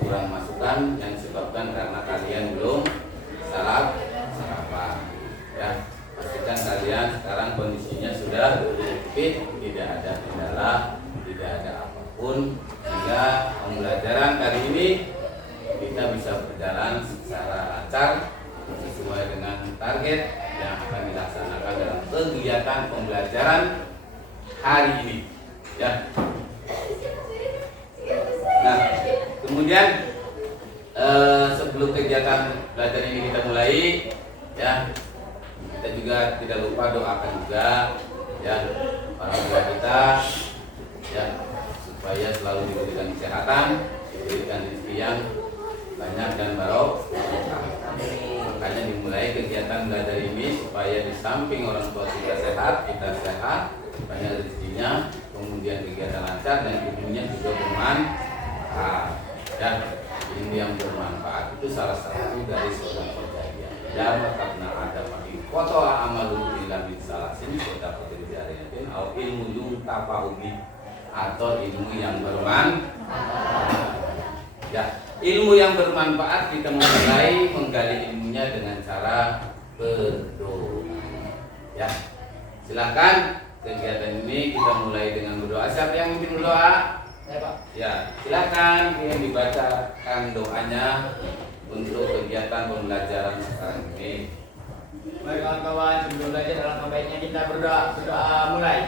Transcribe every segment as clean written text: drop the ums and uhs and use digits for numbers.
kurang masukan yang disebabkan karena kalian belum sarapan. Ya, pastikan kalian sekarang kondisinya sudah fit, tidak ada kendala, tidak ada apapun, sehingga pembelajaran kali ini kita bisa berjalan secara lancar sesuai dengan target yang akan dilaksanakan dalam kegiatan pembelajaran hari ini. Ya. Nah, kemudian sebelum kegiatan belajar ini kita mulai, ya, kita juga tidak lupa doakan juga, ya, para tua kita, ya, supaya selalu diberikan kesehatan, diberikan rezeki yang banyak dan barokah. Makanya dimulai kegiatan belajar ini supaya di samping orang tua kita sehat, banyak rezekinya, kemudian kegiatan lancar dan ilmunya juga bermanfaat. Dan ilmu yang bermanfaat itu salah satu dari seorang perjanjian. Dan karena ada makin foto amalu ila min salasin kota perjanjian atau ilmu yung tapaubi atau ilmu yang bermanfaat. Ya, ilmu yang bermanfaat kita mulai menggali ilmunya dengan cara berdoa. Ya, silakan kegiatan ini kita mulai dengan berdoa. Siapa yang mungkin berdoa? Ya, Pak. Ya, silakan yang dibacakan doanya untuk kegiatan pembelajaran sekarang ini. Baik kawan-kawan, sebelum belajar dalam kebaiknya kita berdoa. Berdoa mulai.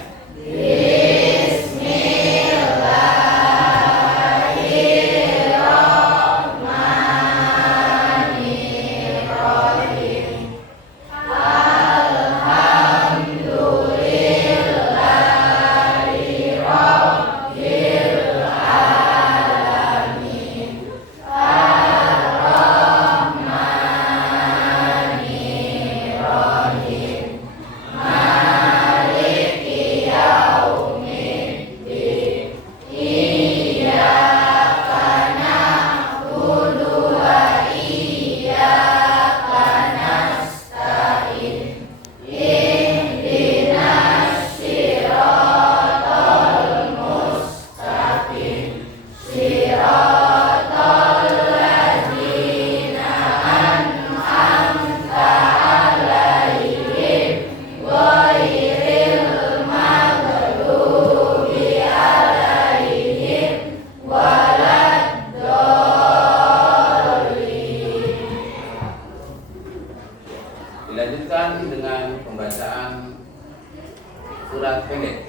Dilanjutkan dengan pembacaan surat pendek.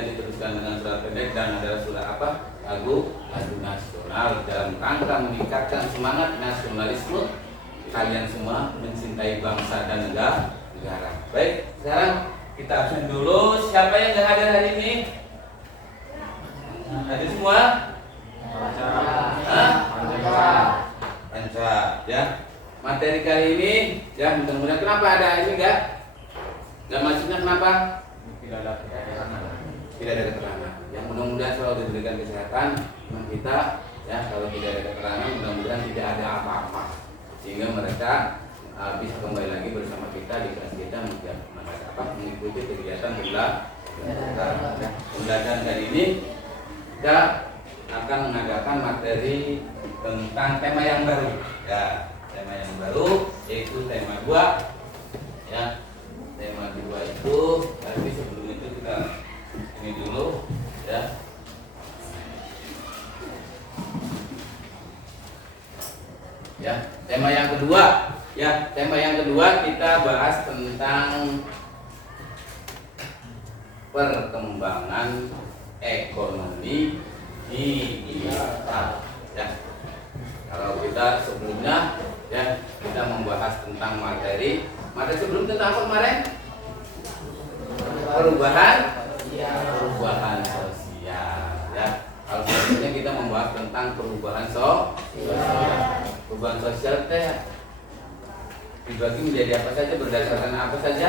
kemudian diteruskan dengan surat pendek dan adalah surat apa? Lagu nasional dalam rangka meningkatkan semangat nasionalisme kalian semua mencintai bangsa dan negara. Baik, sekarang kita absen dulu. Siapa yang nggak hadir hari ini? Hadir semua? Lancar, ya. Materi kali ini, ya mudah-mudahan kenapa ada ini enggak? Nggak maksudnya kenapa? Tidak ada keterangan. Tidak ada keterangan. Yang mudah-mudahan selalu diberikan kesehatan teman kita, ya. Kalau tidak ada keterangan, mudah-mudahan tidak ada apa-apa, sehingga mereka bisa kembali lagi bersama kita di kelas kita mengikuti kegiatan pembelajaran kali ini. Kita akan mengadakan materi tentang tema yang baru, ya. Tema yang baru yaitu tema 2, ya. Tema 2 itu, tapi sebelum itu kita ini dulu, ya. Ya, tema yang kedua, ya, tema yang kedua kita bahas tentang perkembangan ekonomi di kita. Ya, kalau kita sebelumnya, ya, kita membahas tentang materi sebelum tentang apa kemarin? Perubahan sosial, ya. Kalau sebelumnya kita membahas tentang perubahan sosial. Perubahan sosial teh dibagi menjadi apa saja, berdasarkan apa saja?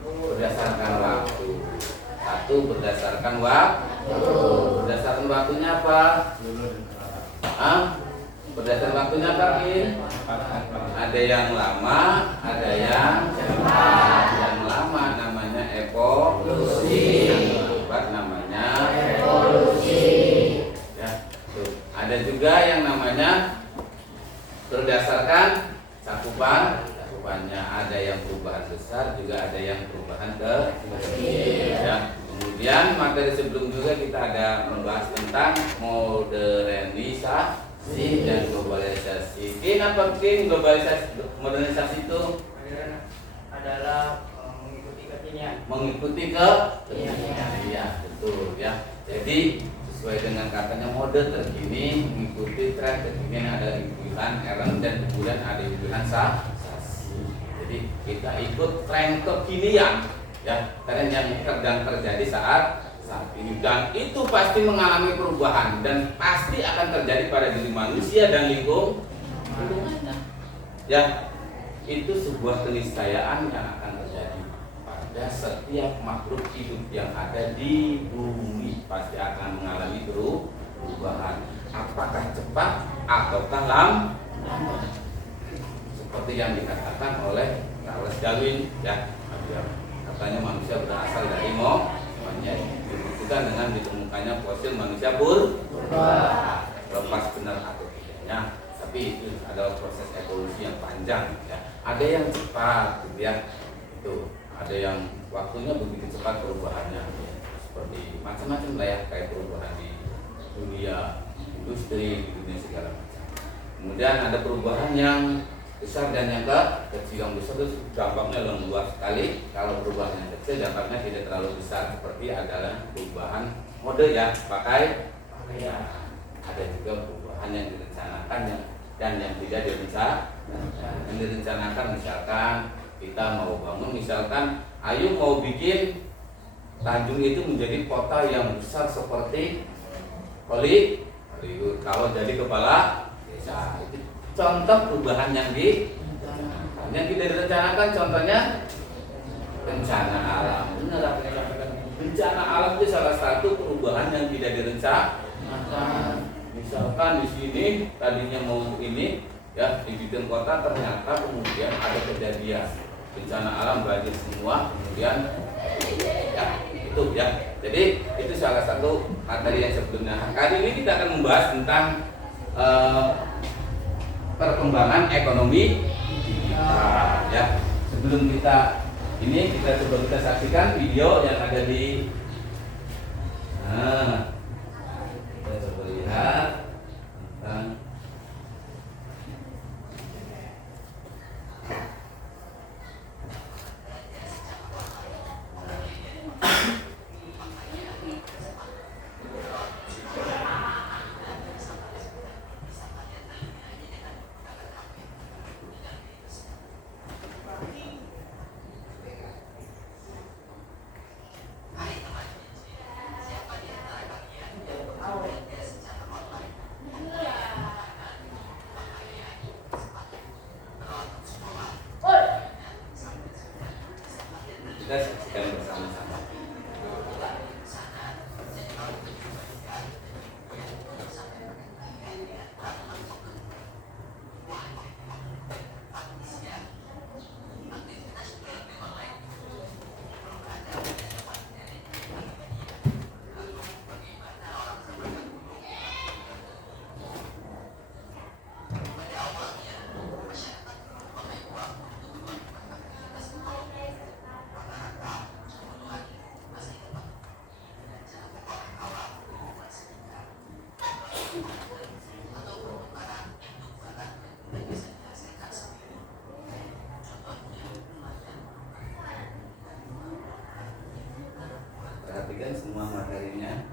Berdasarkan waktu. Satu, berdasarkan waktu. Berdasarkan waktunya apa? Berdasarkan waktunya apa, Kin? Ada yang lama, ada yang cepat. Yang lama namanya evolusi, yang lambat namanya evolusi. Ya, tuh. Ada juga yang namanya berdasarkan cakupannya. Ada yang perubahan besar, juga ada yang perubahan kecil. Ya. Kemudian materi sebelum juga kita ada membahas tentang modernisasi dan globalisasi. Apa globalisasi, modernisasi itu? Adalah mengikuti kekinian. Mengikuti kekinian. Iya, betul, ya. Jadi sesuai dengan katanya mode terkini, mengikuti tren kekinian, ada impian Aaron dan kemudian ada impian Sasi. Jadi kita ikut tren kekinian, ya, tren yang sedang terjadi saat ini, dan itu pasti mengalami perubahan dan pasti akan terjadi pada diri manusia dan lingkungannya. Ya, itu sebuah keniscayaan yang akan terjadi pada setiap makhluk hidup yang ada di bumi, pasti akan mengalami perubahan. Apakah cepat ataukah lambat? Seperti yang dikatakan oleh Charles Darwin, ya, katanya manusia berasal dari monyet. Dibuktikan dengan ditemukannya fosil manusia purba. Lepas benar atau tidaknya, tapi itu adalah proses evolusi yang panjang, ya. Ada yang cepat, gitu ya. Itu ada yang waktunya begitu cepat perubahannya, seperti macam-macam lah, ya, kayak perubahan di dunia industri, di dunia segala macam. Kemudian ada perubahan yang besar dan yang kecil. Yang besar itu dampaknya luas sekali. Kalau perubahan yang kecil dampaknya tidak terlalu besar, seperti adalah perubahan mode, ya, pakai. Ada juga perubahan yang direncanakan dan yang tidak direncanakan. Yang direncanakan misalkan kita mau bangun, misalkan ayo mau bikin Tanjung itu menjadi kota yang besar seperti Hollywood. Kalau jadi kepala desa, itu contoh perubahan yang tidak direncanakan. Contohnya bencana alam. Benar, bencana alam itu salah satu perubahan yang tidak direncanakan. Misalkan di sini tadinya mau ini, ya, dibikin kota, ternyata kemudian ada kejadian bencana alam, banjir semua, kemudian, ya, itu, ya. Jadi itu salah satu materi yang sebelumnya. Kali ini kita akan membahas tentang perkembangan ekonomi digital, ya. Sebelum kita coba kita saksikan video yang ada di kita coba lihat tentang bagikan semua materinya.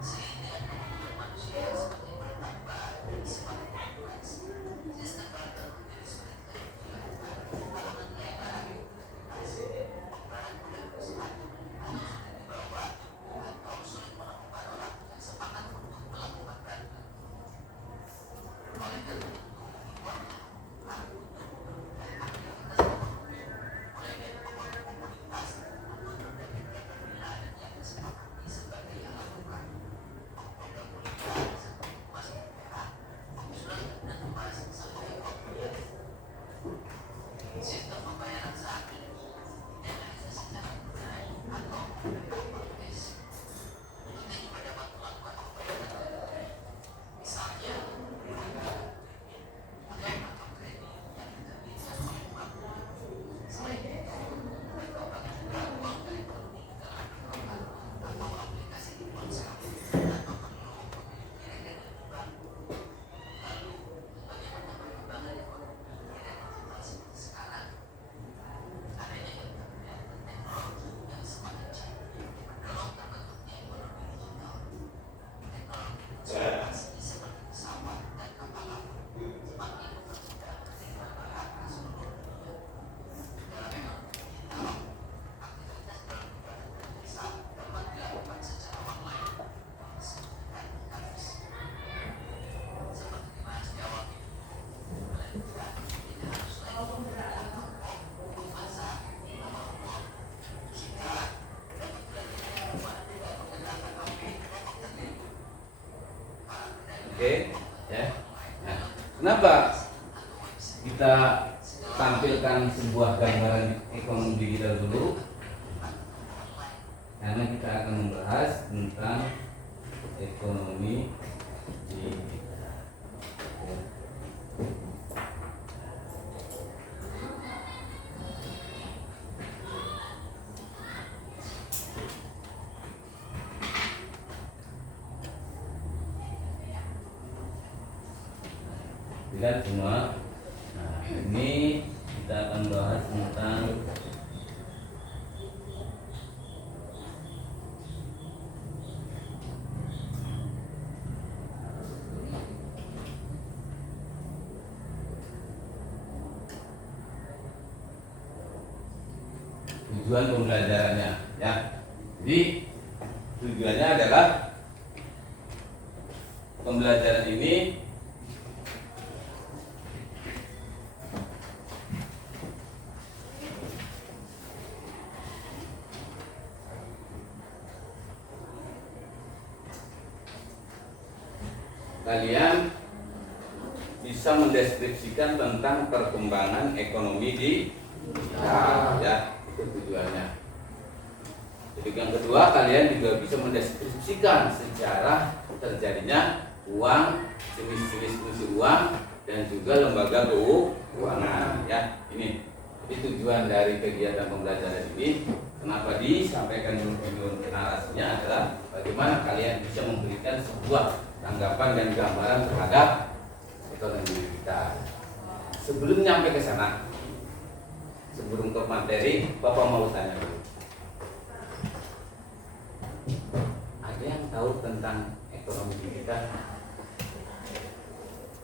Oke, ya. Nah, kenapa kita tampilkan sebuah gambaran ekonomi digital dulu? Karena kita akan membahas tentang ekonomi digital. Lihat semua. Nah, ini kita akan bahas tentang tujuan pembelajarannya, ya. Jadi tujuannya adalah pembelajaran ini kalian bisa mendeskripsikan tentang perkembangan ekonomi digital, ya, itu tujuannya. Jadi yang kedua, kalian juga bisa mendeskripsikan sejarah terjadinya uang, jenis-jenis fungsi uang, dan juga lembaga keuangan, ya. Ini jadi tujuan dari kegiatan pembelajaran ini. Kenapa disampaikan dulu narasinya adalah bagaimana kalian bisa memberikan sebuah tanggapan dan gambaran terhadap ekonomi kita. Sebelum nyampe ke sana, sebelum ke materi, Bapak mau tanya dulu. Ada yang tahu tentang ekonomi digital?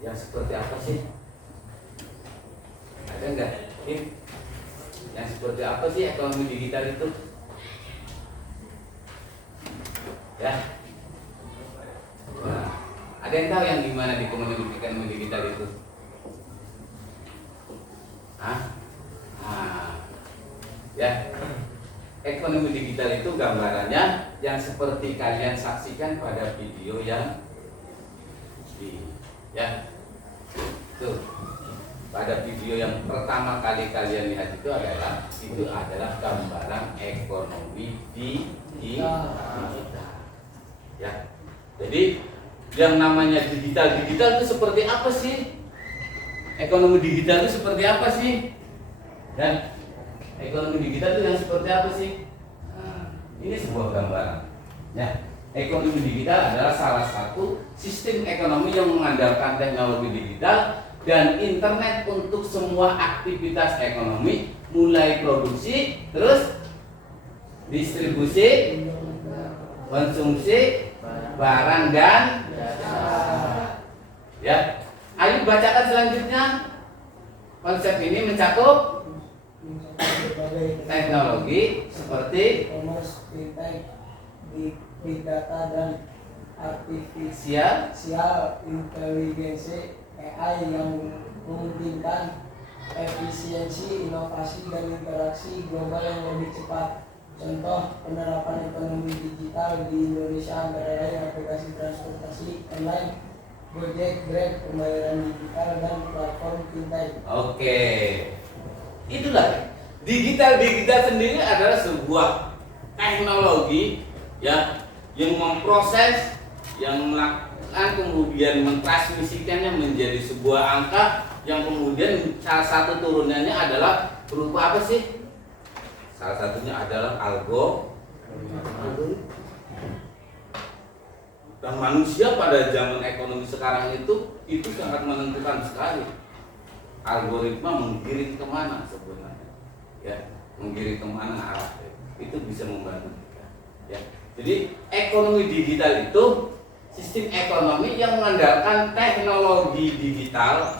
Yang seperti apa sih? Ada enggak? Yang seperti apa sih ekonomi digital itu? Ya. Nah, ada yang tahu yang gimana di ekonomi digital itu? Ya, ekonomi digital itu gambarannya yang seperti kalian saksikan pada video yang ya, tuh. Pada video yang pertama kali kalian lihat itu adalah gambaran ekonomi digital. Ya. Jadi yang namanya digital itu seperti apa sih? Ekonomi digital itu seperti apa sih? Dan ekonomi digital itu yang seperti apa sih? Nah, ini sebuah gambaran. Ya, ekonomi digital adalah salah satu sistem ekonomi yang mengandalkan teknologi digital dan internet untuk semua aktivitas ekonomi, mulai produksi, terus distribusi, konsumsi barang dan ya. Ayo bacakan selanjutnya. Konsep ini mencakup teknologi seperti e-commerce, fintech, big data dan siap artificial intelligence AI yang memungkinkan efisiensi, inovasi dan interaksi global yang lebih cepat. Contoh penerapan ekonomi digital di Indonesia antara lain aplikasi transportasi online, Gojek, Grab, pembayaran digital dan platform fintech. Oke, itulah digital sendiri adalah sebuah teknologi ya yang memproses, yang melakukan kemudian mentransmisikannya menjadi sebuah angka yang kemudian salah satu turunannya adalah berupa apa sih? Salah satunya adalah algoritma. Dan manusia pada zaman ekonomi sekarang itu sangat menentukan sekali. Algoritma menggiring kemana sebenarnya, ya, menggiring kemana arahnya, itu bisa membantu kita. Ya. Jadi ekonomi digital itu sistem ekonomi yang mengandalkan teknologi digital,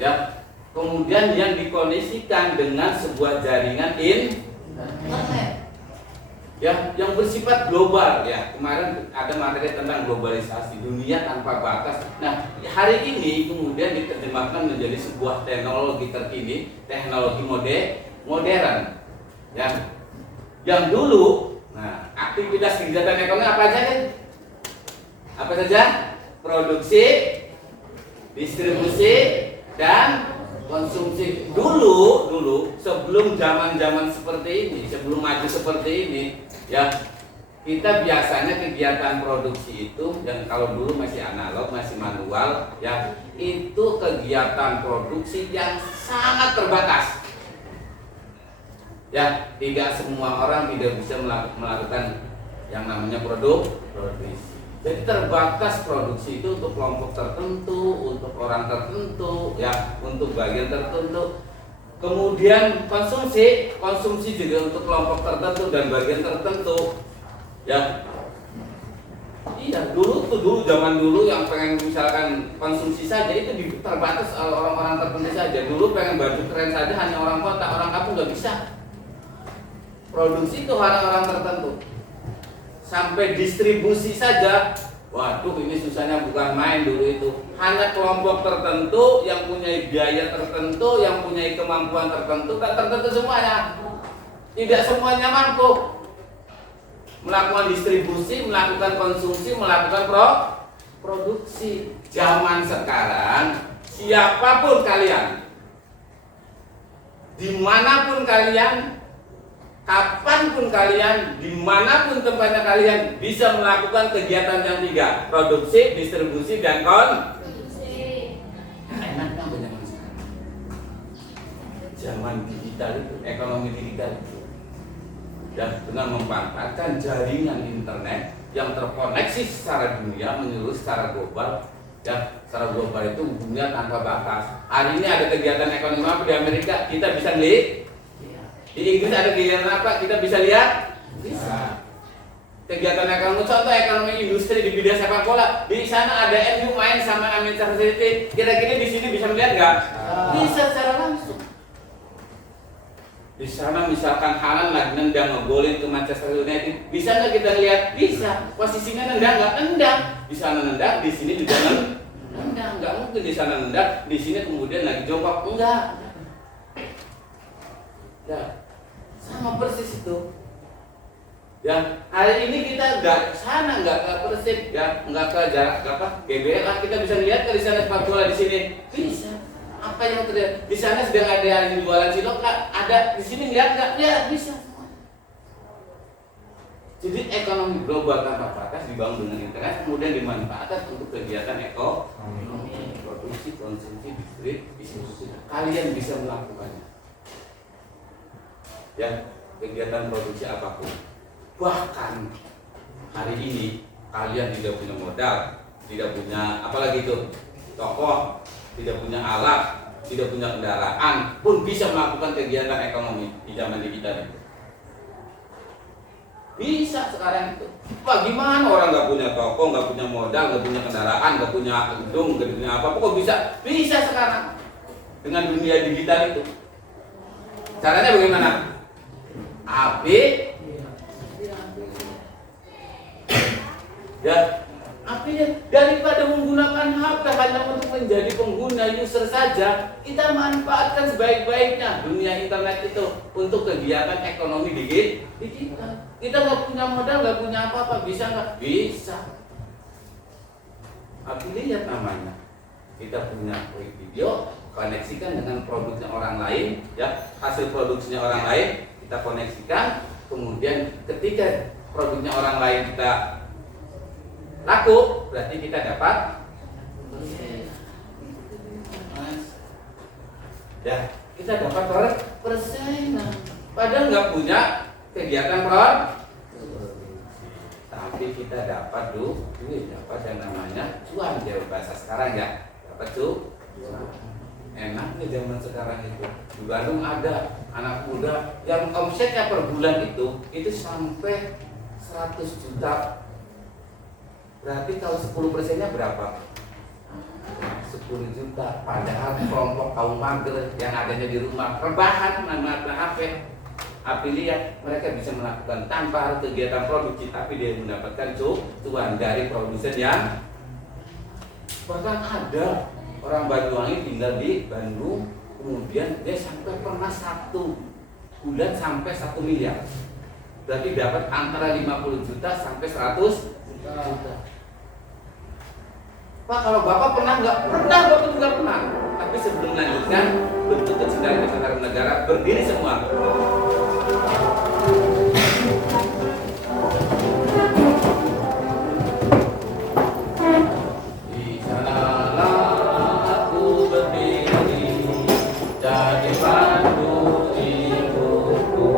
ya, kemudian yang dikoneksikan dengan sebuah jaringan internet. Ya, yang bersifat global ya. Kemarin ada materi tentang globalisasi dunia tanpa batas. Nah, hari ini kemudian diterjemahkan menjadi sebuah teknologi terkini, teknologi modern. Ya. Yang dulu, nah, aktivitas kegiatan ekonomi apa aja kan? Apa saja? Produksi, distribusi, dan konsumsi. Dulu sebelum zaman seperti ini, sebelum maju seperti ini, ya, kita biasanya kegiatan produksi itu, dan kalau dulu masih analog, masih manual, ya, itu kegiatan produksi yang sangat terbatas. Ya, tidak semua orang tidak bisa melakukan yang namanya produksi. Jadi terbatas produksi itu untuk kelompok tertentu, untuk orang tertentu, ya, untuk bagian tertentu. Kemudian konsumsi juga untuk kelompok tertentu dan bagian tertentu, ya. Iya, dulu zaman dulu yang pengen misalkan konsumsi saja itu terbatas orang-orang tertentu saja. Dulu pengen baju keren saja hanya orang kota, orang kampung nggak bisa. Produksi itu orang-orang tertentu. Sampai distribusi saja, waduh, ini susahnya bukan main dulu itu. Hanya kelompok tertentu yang punya biaya tertentu, yang punya kemampuan tertentu, tak tertentu semuanya. Tidak semuanya mampu melakukan distribusi, melakukan konsumsi, melakukan produksi. Zaman sekarang, siapapun kalian, dimanapun kalian, kapanpun kalian, dimanapun tempatnya kalian bisa melakukan kegiatan yang tiga: produksi, distribusi, dan konsumsi. Enak kan zaman sekarang? Zaman digital itu, ekonomi digital itu, dan dengan memanfaatkan jaringan internet yang terkoneksi secara dunia, menyeluruh secara global. Ya, secara global itu dunia tanpa batas. Hari ini ada kegiatan ekonomi apa di Amerika, kita bisa lihat. Di Inggris ada kegiatan apa? Kita bisa lihat? Bisa. Kegiatan ekonomi, contoh ekonomi industri di bidang sepak bola. Di sana ada MU main sama Manchester City. Kira-kira di sini bisa melihat nggak? Bisa secara langsung. Di sana misalkan Haaland lagi nendang ngegolin ke Manchester United, bisa nggak kita lihat? Bisa. Posisinya nendang nggak? Nendang. Di sana nendang, di sini juga nendang. Nggak mungkin di sana nendang, di sini kemudian lagi jongkok. Enggak. Ya, sama persis itu. Ya, hari ini kita nggak sana, nggak ke Persib, ya, nggak ke jarak apa GBL, kita bisa lihat ke di sana sepak bola di sini. Bisa. Apa yang terjadi? Di sana sedang ada yang jualan cilok, nggak ada. Di sini lihat nggak? Ya, bisa. Jadi ekonomi global tanpa batas dibangun dengan internet, kemudian dimanfaatkan untuk kegiatan ekonomi, produksi, konsumsi, distribusi. Kalian bisa melakukannya. Ya, kegiatan produksi apapun. Bahkan hari ini kalian tidak punya modal, tidak punya apalagi itu toko, tidak punya alat, tidak punya kendaraan, pun bisa melakukan kegiatan ekonomi di zaman digital. Bisa sekarang itu. Bagaimana orang nggak punya toko, nggak punya modal, nggak punya kendaraan, nggak punya gedung, nggak punya apa, kok bisa? Bisa sekarang dengan dunia digital itu. Caranya bagaimana? AB, ya, artinya daripada menggunakan HP hanya untuk menjadi pengguna user saja, kita manfaatkan sebaik-baiknya dunia internet itu untuk kegiatan ekonomi digital. Kita nggak punya modal, nggak punya apa-apa, bisa nggak? Bisa. Tapi lihat namanya, kita punya video, koneksikan dengan produknya orang lain, ya, hasil produksinya orang lain, kita koneksikan, kemudian ketika produknya orang lain kita laku, berarti kita dapat ya, kita dapat persenan. Padahal nggak punya kegiatan tapi kita dapat duit, dapat yang namanya cuan, jauh bahasa sekarang ya, dapat enaknya zaman sekarang itu. Di Bandung ada anak muda yang omsetnya per bulan itu sampai 100 juta. Berarti kalau 10%-nya berapa? 10 juta. Padahal kelompok kaum mager yang adanya di rumah rebahan menggunakan HP. Tapi lihat, mereka bisa melakukan tanpa harus kegiatan produksi, tapi dia mendapatkan cuan dari produsen yang bahkan ada orang Banyuwangi tinggal di Bandung, kemudian dia sampai pernah 1 bulan sampai 1 miliar. Berarti dapat antara 50 juta sampai 100 juta. Pak, kalau Bapak pernah nggak? Pernah, Bapak juga pernah. Tapi sebelum melanjutkan, bentuk kecintaan terhadap negara, berdiri semua. Di sanalah aku berdiri, jadi pandu hidupku.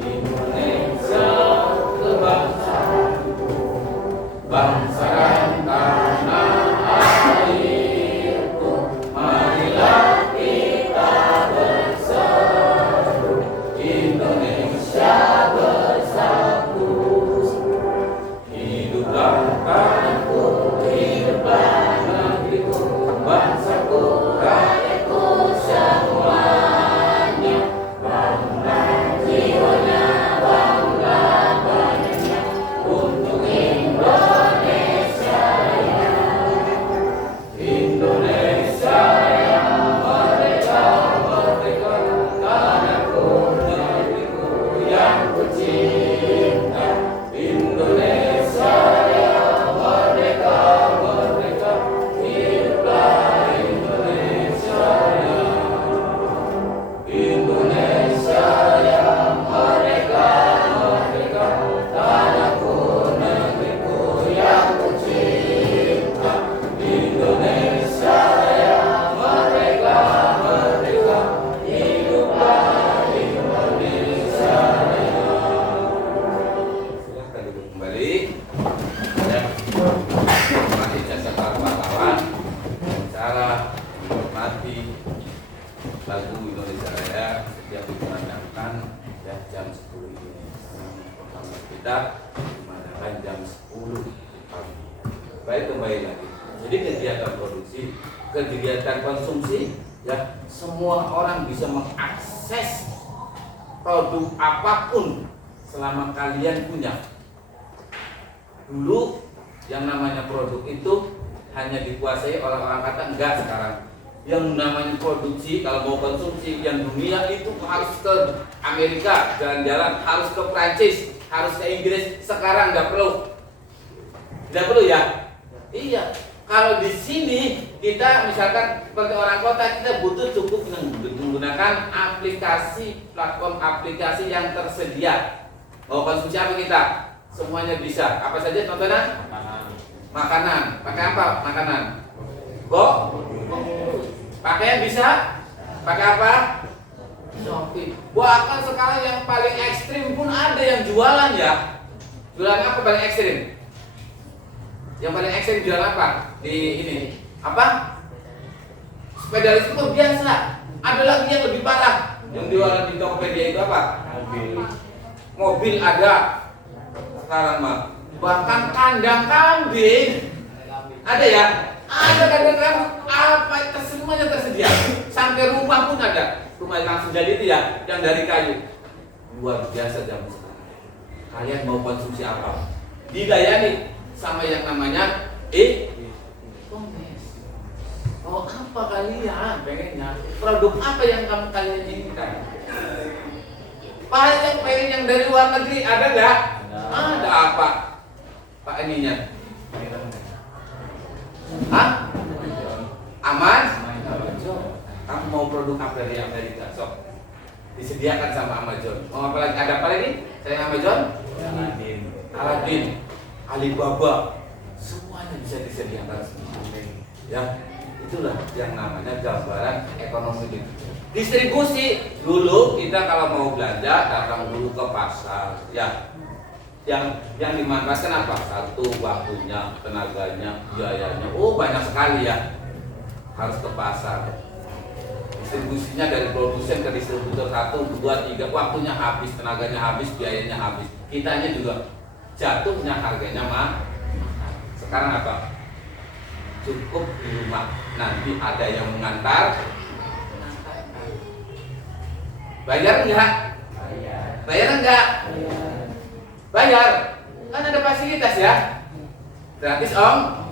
Indonesia kebangsaanku, bangsa dan tanah airku. Marilah kita bersatu, Indonesia bersatu. Hiduplah tanahku, hiduplah negeriku, bangsaku, rakyatku semuanya. Bangunlah jiwanya, bangunlah badannya untuk Indonesia ya. Indonesia yang merdeka, merdeka, tanahku, negeriku yang kucinta. Indonesia yang merdeka, merdeka, hiduplah Indonesia ya. Indonesia yang merdeka, merdeka, tanahku, negeriku yang kucinta. Indonesia yang merdeka, merdeka, hiduplah Indonesia ya. Silahkan duduk kembali. Ya. Mari jasa para wartawan, cara menghormati lagu Indonesia Raya setiap dikumandangkan ya jam 10 ini. Pertama kita dikumandangkan jam 10 pagi. Baik, kembali lagi. Jadi kegiatan produksi, kegiatan konsumsi, ya semua orang bisa mengakses produk apapun selama kalian punya. Dulu yang namanya produk itu hanya dikuasai orang-orang kata, enggak sekarang. Yang namanya produksi, kalau mau konsumsi yang dunia itu harus ke Amerika jalan-jalan, harus ke Prancis, harus ke Inggris. Sekarang nggak perlu, tidak perlu ya. Iya, kalau di sini kita misalkan seperti orang kota, kita butuh cukup menggunakan aplikasi, platform aplikasi yang tersedia. Mau konsumsi apa kita? Semuanya bisa. Apa saja contohnya? Makanan. Pakai apa makanan? Pakaian bisa? Pakai apa? Shopee. Bahkan sekarang yang paling ekstrim pun ada yang jualan ya. Jualan apa paling ekstrim? Yang paling ekstrim jualan apa? Di ini apa? Sepeda listrik pun biasa. Ada lagi yang lebih parah. Yang jualan di Tokopedia itu apa? Mobil. mobil ada sekarang mah, bahkan kandang kambing ada ya, ada kandang kambing, apa itu semuanya tersedia, sampai rumah pun ada, rumah langsung jadi itu ya, yang dari kayu. Luar biasa zaman sekarang. Kalian mau konsumsi apa? Dilayani sama yang namanya e-commerce. Oh, apa kalian pengennya? Produk apa yang kalian inginkan? Banyak pengen yang dari luar negeri, ada nggak? Ada apa? Pak ininya? Hah? Aman? Kamu mau produk apa dari Amerika? Sok disediakan sama Amazon. Mau apa lagi? Ada apa lagi? Saya Amazon? Aladin, Alibaba, semuanya bisa disediakan semua. Ya, itulah yang namanya gambaran ekonomi. Distribusi dulu kita kalau mau belanja datang dulu ke pasar. Ya, yang dimanfaatkan apa? Satu, waktunya, tenaganya, biayanya. Oh, banyak sekali ya. Harus ke pasar. Distribusinya dari produsen ke distributor 1, 2, 3, waktunya habis, tenaganya habis, biayanya habis. Kitanya juga jatuhnya harganya mah. Sekarang apa? Cukup di rumah. Nanti ada yang mengantar. Bayar enggak? Bayar enggak? Bayar. Kan ada fasilitas ya. Gratis om?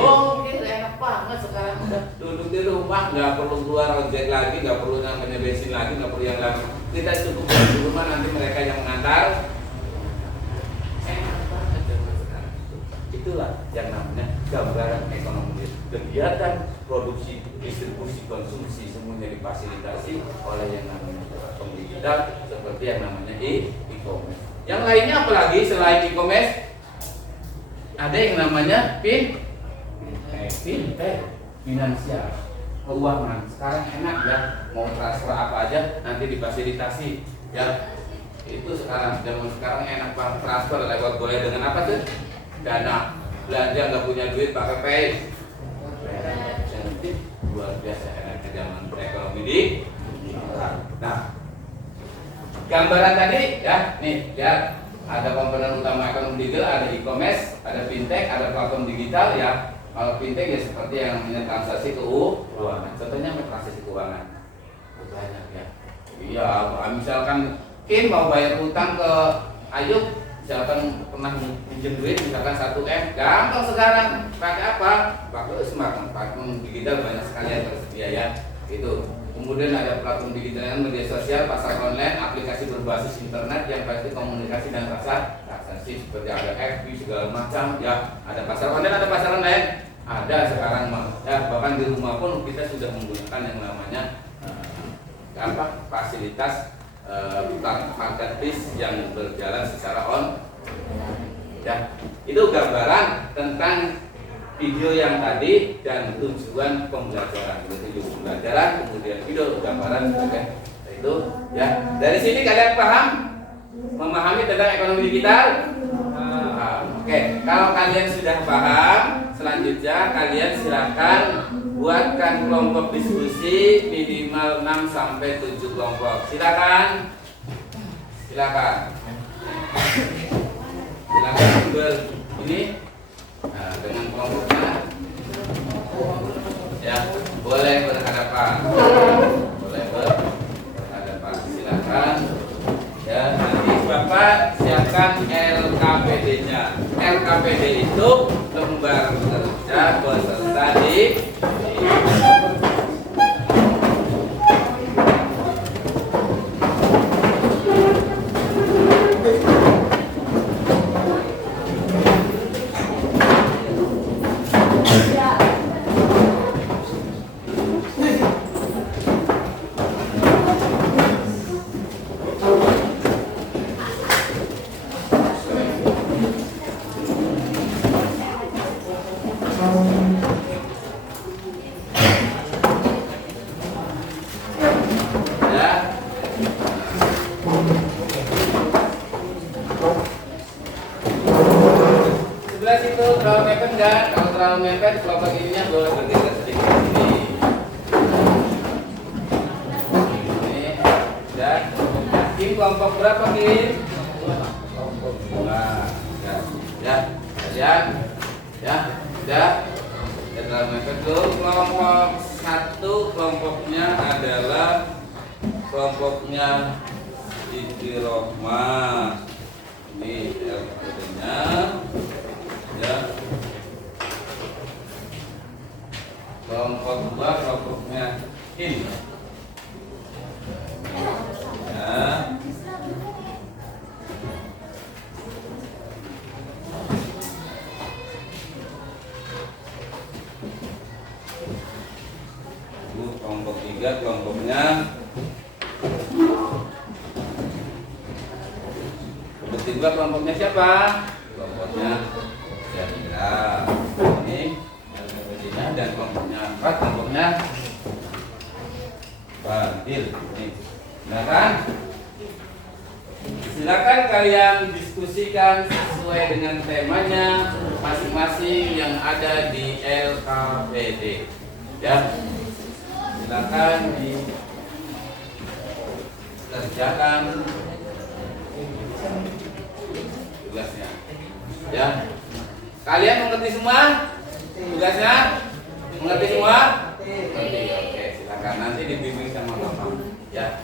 Oh, gitu enak banget sekarang udah duduk di rumah, nggak perlu keluar ojek lagi, nggak perlu namanya bensin lagi, nggak perlu yang lain. Kita cukup di rumah, nanti mereka yang mengantar. Enak banget zaman sekarang. Itulah yang namanya gambaran ekonomi. Kegiatan produksi, distribusi, konsumsi semuanya difasilitasi oleh yang namanya platform digital seperti yang namanya e-commerce. Yang lainnya apalagi selain e-commerce? Ada yang namanya fintech, finansial, keuangan. Sekarang enak ya, mau transfer apa aja nanti difasilitasi ya. Itu sekarang zaman sekarang enak banget, transfer lewat Goya dengan apa tuh? Dana. Belanja nggak punya duit pakai Pay. Insentif luar biasa enaknya zaman ekonomi digital. Nah, gambaran tadi ya, nih lihat. Ada komponen utama ekonomi digital, ada e-commerce, ada fintech, ada platform digital ya. Kalau fintech ya seperti yang namanya transaksi keuangan. Contohnya transaksi keuangan. Banyak ya. Iya, misalkan Kim mau bayar utang ke Ayub, misalkan pernah pinjam duit misalkan 1M, gampang sekarang. Pakai apa? Pakai smartphone. Platform digital banyak sekali yang tersedia ya. Itu. Kemudian ada platform digital, media sosial, pasar online, aplikasi berbasis internet yang pasti komunikasi dan transaksi seperti ada FB segala macam ya. Ada pasar online, ada pasar online, ada sekarang mah ya. Bahkan di rumah pun kita sudah menggunakan yang namanya fasilitas marketplace yang berjalan secara online ya. Itu gambaran tentang video yang tadi dan tujuan pembelajaran. Tujuan pembelajaran, kemudian video gambaran sebagai itu ya. Dari sini kalian paham memahami tentang ekonomi digital? Oke, kalau kalian sudah paham, selanjutnya kalian silakan buatkan kelompok diskusi minimal 6 sampai 7 kelompok. Silakan. Silakan ini dengan kelompoknya ya, boleh berhadapan, silakan ya. Nanti Bapak siapkan LKPD-nya. LKPD itu lembar kerja beserta di terlalu mepet enggak? Kalau terlalu mepet, kelompok ininya boleh bergeser sedikit sini. Ini dan Kim kelompok berapa Kim? 2. Nah, ya, kalian, ya, sudah. Dan dalam metode kelompok satu, kelompoknya adalah kelompoknya Siti Rohmah. Ini metodenya, ya. Kelompok dua, kelompoknya ini. Ya. Kelompok tiga, kelompoknya kelompok tiga, kelompoknya siapa? Kelompoknya Syahira. Ini metodenya. Dan kelompoknya empat, kelompoknya Fadil. Ini, silakan. Silakan kalian diskusikan sesuai dengan temanya masing-masing yang ada di LKPD. Ya. Silakan dikerjakan tugasnya. Ya. Kalian mengerti semua tugasnya? Mengerti semua? Mengerti. Oke, silakan nanti dibimbing sama Bapak. Ya.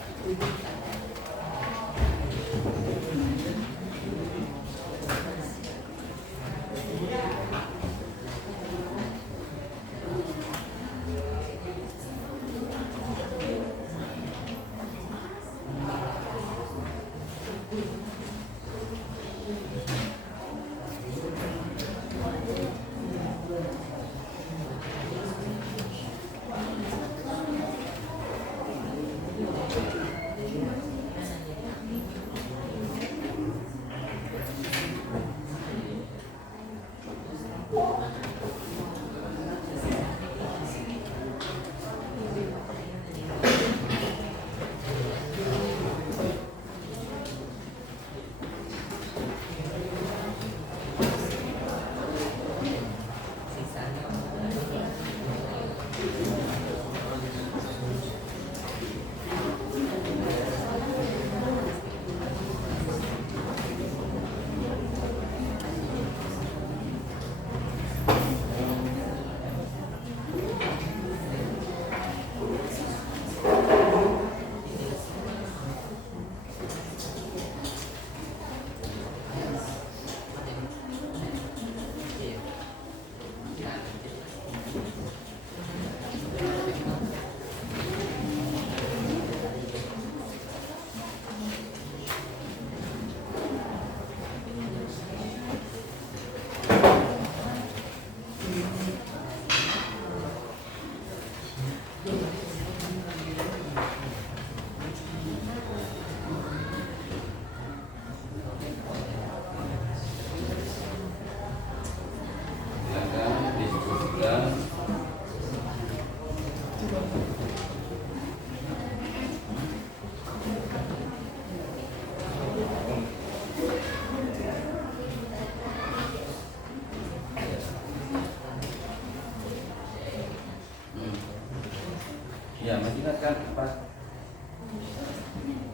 Ya, masih ingat kan apa?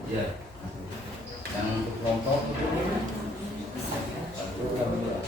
Ya, yang untuk kelompok itu satu kali dua.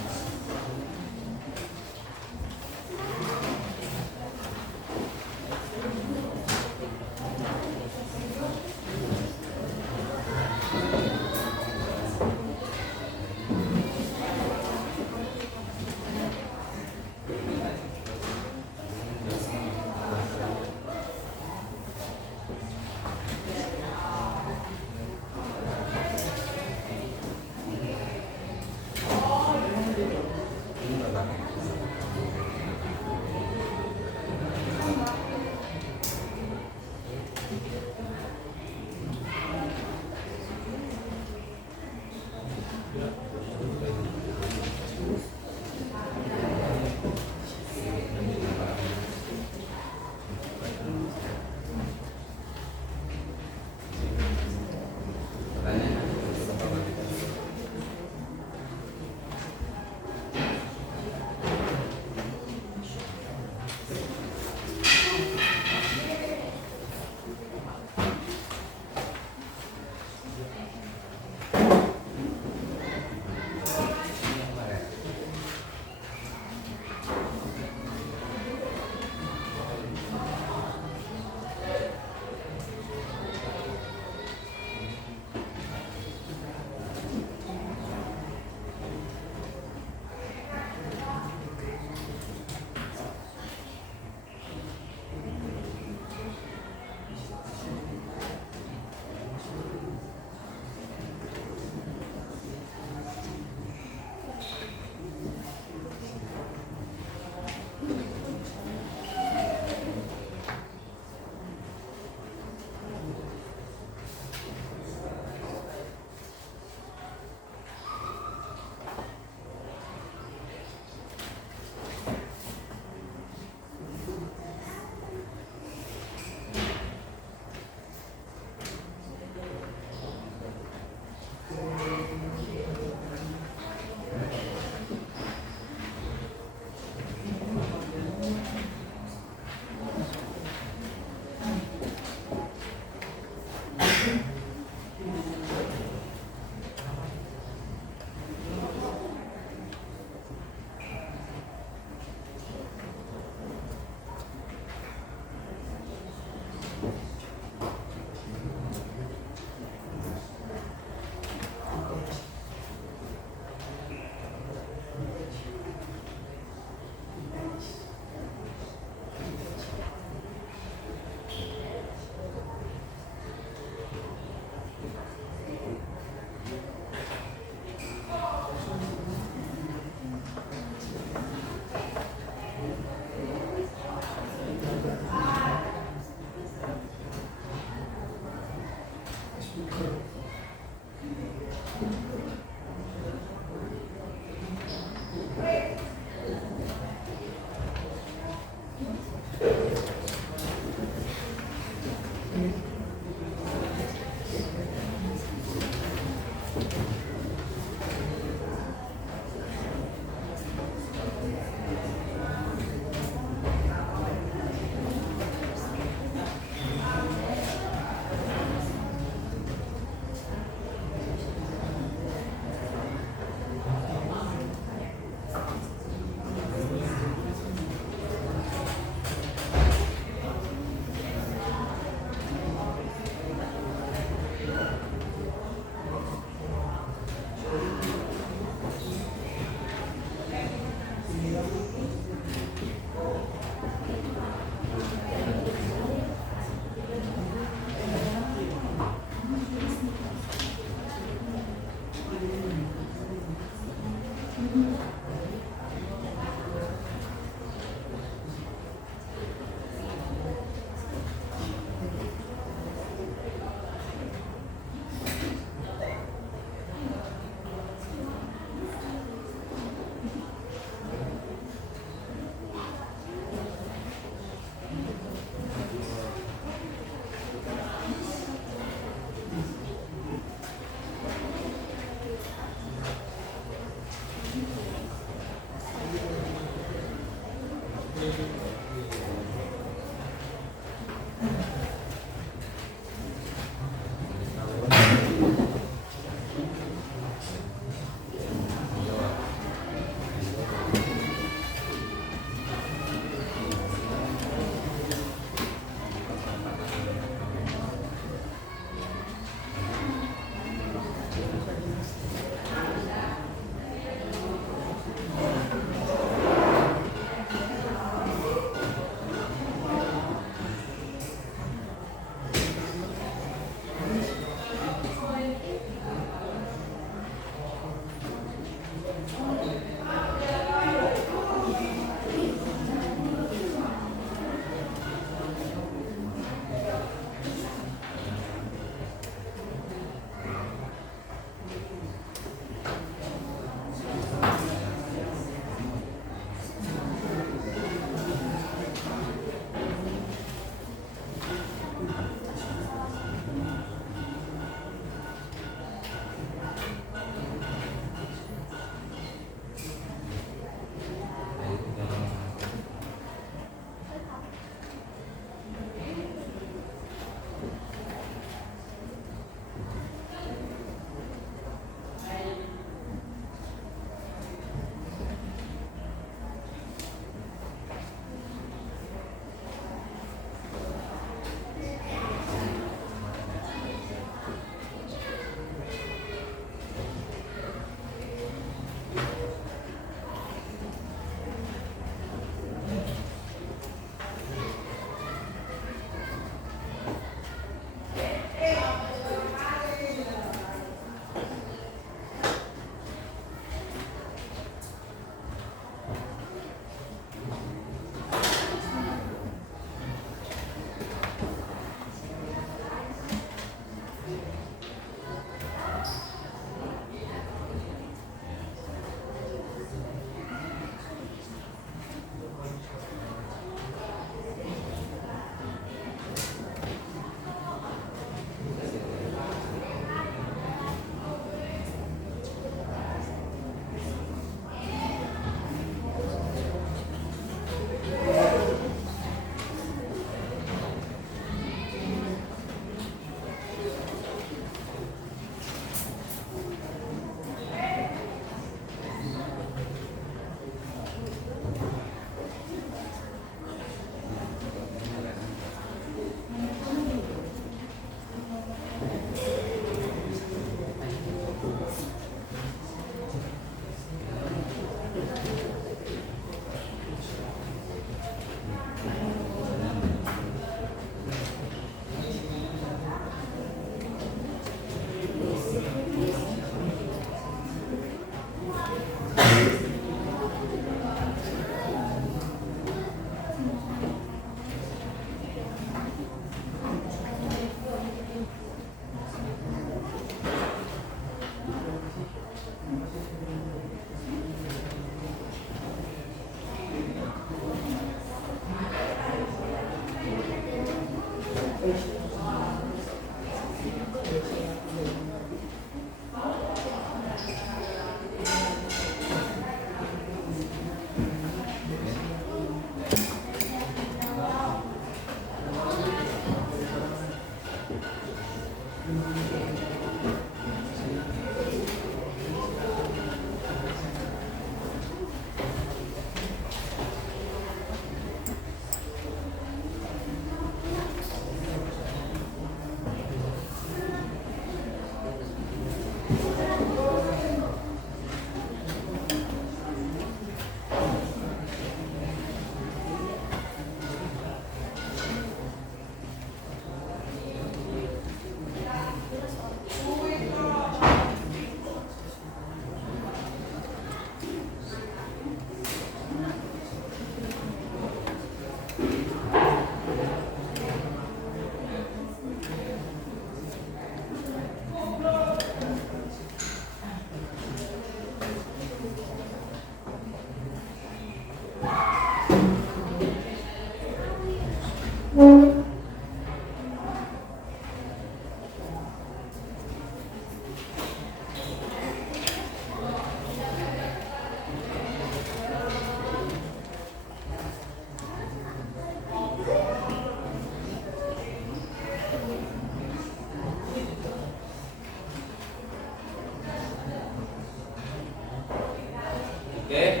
Oke,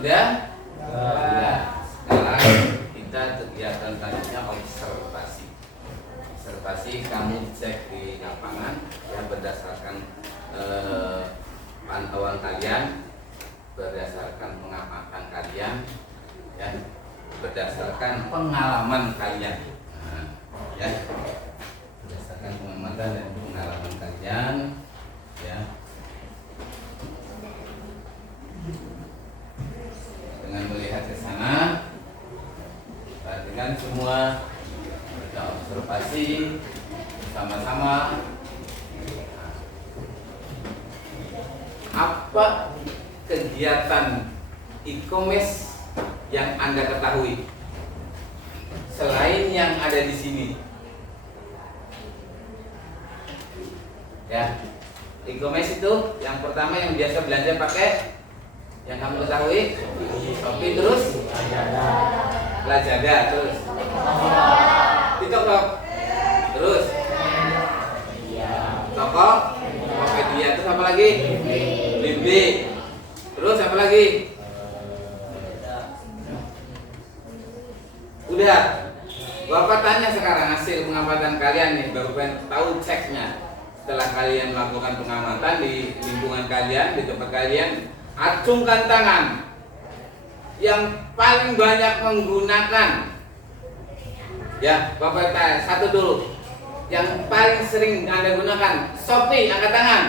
sudah? Sudah. Sekarang kita kegiatan selanjutnya observasi. Observasi kamu cek di lapangan ya berdasarkan pantauan kalian, berdasarkan pengamatan kalian, ya berdasarkan pengalaman kalian. Nah, ya berdasarkan pengamatan dan pengalaman kalian, ya. Dengan melihat ke sana, perhatikan semua, kita observasi sama-sama. Apa kegiatan e-commerce yang Anda ketahui selain yang ada di sini? Ya, e-commerce itu yang pertama yang biasa belanja pakai, yang kamu ketahui, Shopee, terus Lazada, terus TikTok, terus Tokopedia, terus apa lagi? Blibli, terus apa lagi? Udah. Bapak tanya sekarang hasil pengamatan kalian nih, baru pengen tahu ceknya. Setelah kalian melakukan pengamatan di lingkungan kalian, di tempat kalian, acungkan tangan yang paling banyak menggunakan. Ya, Bapak tanya satu dulu. Yang paling sering Anda gunakan Shopee, angkat tangan.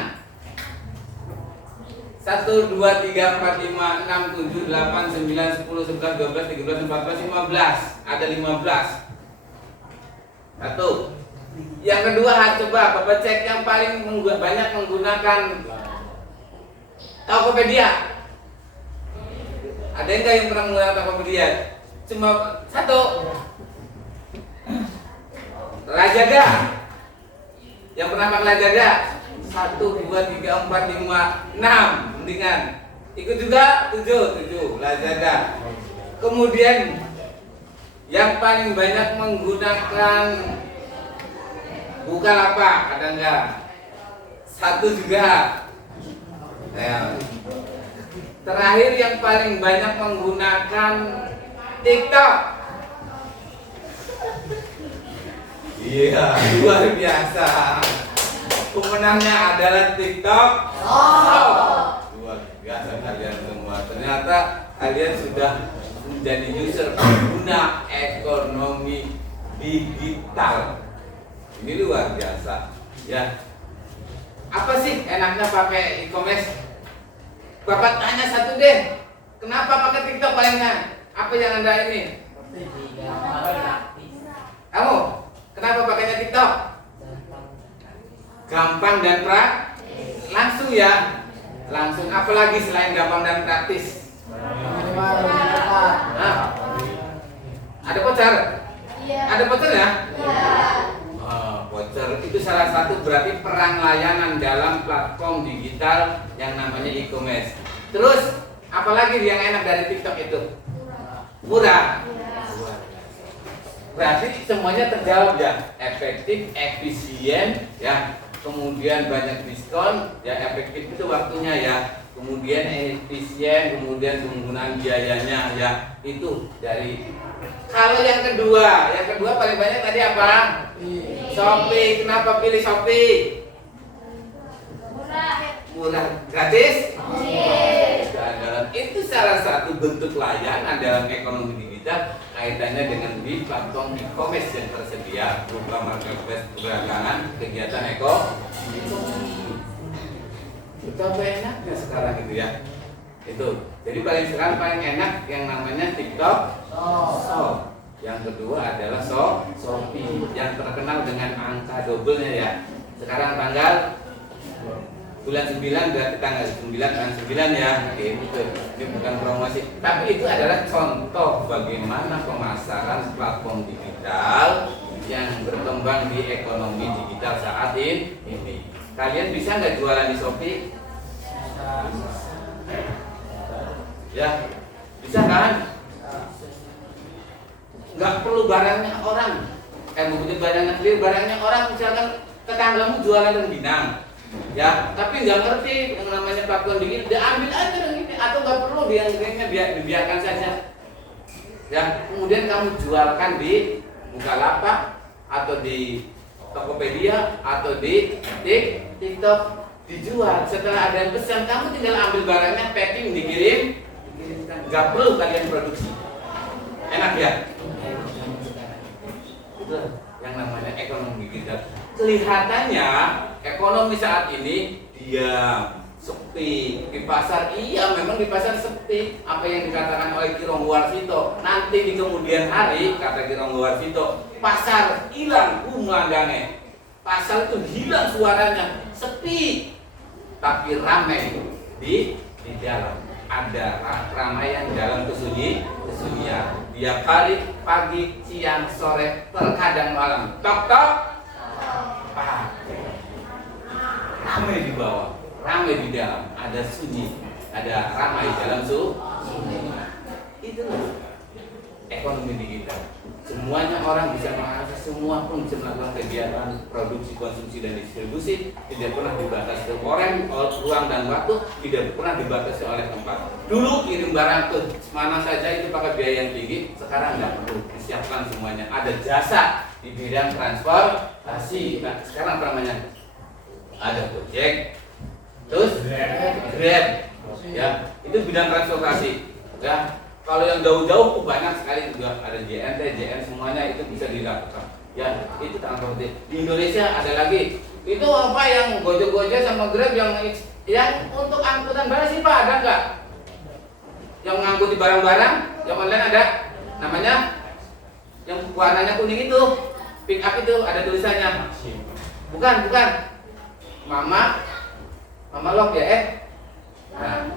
1, 2, 3, 4, 5, 6, 7, 8, 9, 10, 11, 12, 13, 14, 15. Ada 15. Satu. Yang kedua, coba Bapak cek yang paling banyak menggunakan Tokopedia. Ada enggak yang pernah menggunakan Tokopedia? Cuma satu. Lazada. Yang pernah pakai Lazada? 1, 2, 3, 4, 5, 6. Mendingan. Ikut juga 7 Lazada. Kemudian yang paling banyak menggunakan Bukalapak, ada enggak? 1 juga. Ya. Terakhir yang paling banyak menggunakan TikTok. Iya, luar biasa. Pemenangnya adalah TikTok. Luar biasa kalian semua. Ternyata kalian sudah menjadi user pengguna ekonomi digital. Ini luar biasa. Ya. Apa sih enaknya pakai e-commerce? Bapak tanya satu deh. Kenapa pakai TikTok palingnya? Apa yang Anda ini? Kamu? Kenapa pakainya TikTok? Gampang dan praktis. Langsung ya. Langsung. Apalagi selain gampang dan praktis? Nah, ada voucher? Ada voucher ya? Voucher itu salah satu berarti perang layanan dalam platform digital yang namanya e-commerce. Terus apalagi yang enak dari TikTok itu? Murah. Berarti semuanya terjawab ya, efektif, efisien, ya, kemudian banyak diskon, ya efektif itu waktunya ya, kemudian efisien, kemudian penggunaan biayanya ya itu dari. Kalau yang kedua paling banyak tadi apa? Shopee. Kenapa pilih Shopee? Murah, gratis. Itu salah satu bentuk layanan dalam ekonomi digital kaitannya dengan di platform e-commerce yang tersedia berupa marketplace perdagangan kegiatan ekonomi. Betapa enaknya sekarang itu ya. Itu. Jadi sekarang paling enak yang namanya TikTok Shop. Yang kedua adalah Shopee yang terkenal dengan angka double-nya ya. Sekarang tanggal bulan 9 berarti tanggal 9 ya. Gitu. Ini bukan promosi, tapi itu adalah contoh bagaimana pemasaran platform digital yang berkembang di ekonomi digital saat ini. Kalian bisa nggak jualan di Shopee? Ya, bisa kan? Nggak perlu barangnya orang. Bukan barangnya sendiri, barangnya orang. Misalkan tetanggamu jualan rengginang, Ya, tapi nggak ngerti yang namanya pelakuan digital, diambil aja yang ini atau nggak perlu dibiarkan saja. Ya, kemudian kamu jualkan di Bukalapak atau di Tokopedia atau di TikTok, dijual. Setelah ada yang pesan, kamu tinggal ambil barangnya, packing, dikirimkan. Nggak perlu kalian produksi. Enak ya? Itu yang namanya ekonomi digital. Kelihatannya ekonomi saat ini diam, sepi. Di pasar, iya memang di pasar sepi. Apa yang dikatakan oleh Ki Ronggowarsito, nanti di kemudian hari, kata Ki Ronggowarsito, pasar hilang umandangnya. Pasar itu hilang suaranya, sepi. Tapi ramai di dalam. Ada keramaian dalam kesunyian. Tiap hari, pagi, siang, sore, terkadang malam. Tok tok. Ramai di bawah, ramai di dalam, ada sunyi, ada ramai dalam sunyi. Itulah ekonomi digital. Semuanya orang bisa mengakses, semua pun bisa melakukan kegiatan produksi, konsumsi, dan distribusi. Tidak pernah dibatasi oleh ruang dan waktu, tidak pernah dibatasi oleh tempat. Dulu kirim barang ke mana saja itu pakai biaya yang tinggi, sekarang nggak perlu, disiapkan semuanya. Ada jasa di bidang transportasi. Nah, sekarang apa namanya? Ada Gojek, terus Grab, ya itu bidang transportasi. Ya, kalau yang jauh-jauh banyak sekali juga ada JNT, JN semuanya itu bisa dilakukan. Ya, itu transportasi. Di Indonesia ada lagi. Itu apa yang Gojek sama Grab yang untuk angkutan barang sih Pak, ada nggak? Yang ngangkuti barang-barang, yang online ada, namanya yang warnanya kuning itu, pick up itu ada tulisannya. Bukan. Mama Lok ya Nah,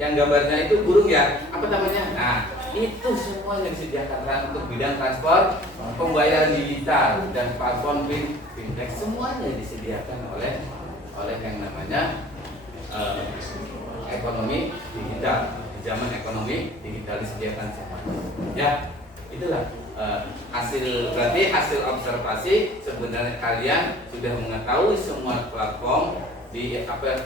yang gambarnya itu burung ya, apa namanya? Nah, itu semuanya disediakan untuk bidang transport, pembayaran digital dan platform fintech, semuanya disediakan oleh yang namanya ekonomi digital. Di zaman ekonomi digital disediakan semuanya. Ya, itulah berarti hasil observasi. Sebenarnya kalian sudah mengetahui semua platform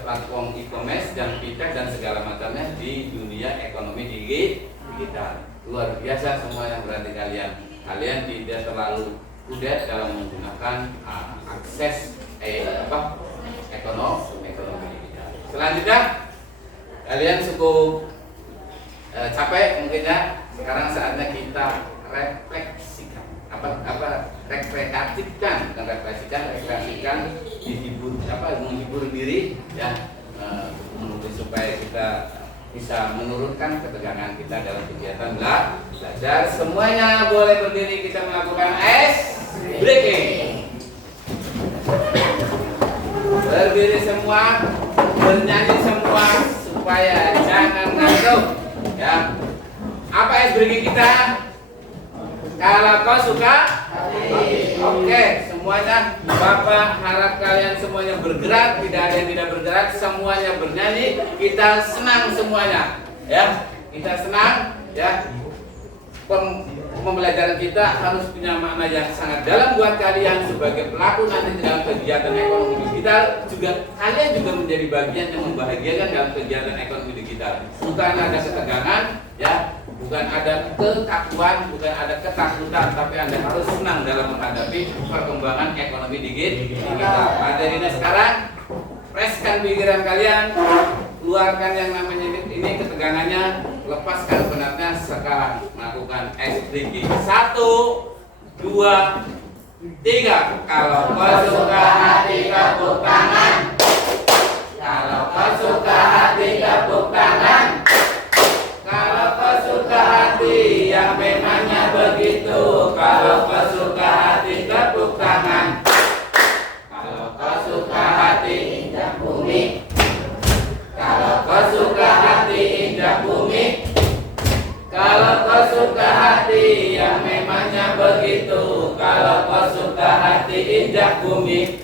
platform e-commerce dan fintech dan segala macamnya di dunia ekonomi digital. Luar biasa semua yang berarti kalian tidak terlalu kudet dalam menggunakan akses ekonomi digital. Selanjutnya kalian cukup capek mungkin ya. Sekarang saatnya kita refleksikan menghibur diri ya, supaya kita bisa menurunkan ketegangan kita dalam kegiatan belajar. Semuanya boleh berdiri, kita melakukan ice breaking. Berdiri semua, bernyanyi semua supaya jangan ngantuk ya. Apa ice breaking kita? Kalau kau suka, oke, semuanya. Bapak harap kalian semuanya bergerak, tidak ada yang tidak bergerak, semuanya bernyanyi. Kita senang semuanya, ya. Kita senang, ya. Pembelajaran kita harus punya makna yang sangat dalam buat kalian sebagai pelaku nanti dalam kegiatan ekonomi digital. Juga kalian juga menjadi bagian yang membahagiakan dalam kegiatan ekonomi digital. Bukan ada ketegangan, ya. Bukan ada kekakuan, bukan ada ketakutan, tapi Anda harus senang dalam menghadapi perkembangan ekonomi digital. Materinya sekarang, reskan pikiran kalian, keluarkan yang namanya ini ketegangannya, lepaskan penatnya sekarang. Melakukan ice breaking. 1, 2, 3. Kalau kau suka hati tepuk tangan. Kalau kau suka hati tepuk tangan. Kalau kau suka hati yang memangnya begitu. Kalau kau suka hati tepuk tangan. Kalau kau suka hati injak bumi. Kalau kau suka hati injak bumi. Kalau kau suka hati yang memangnya begitu. Kalau kau suka hati injak bumi.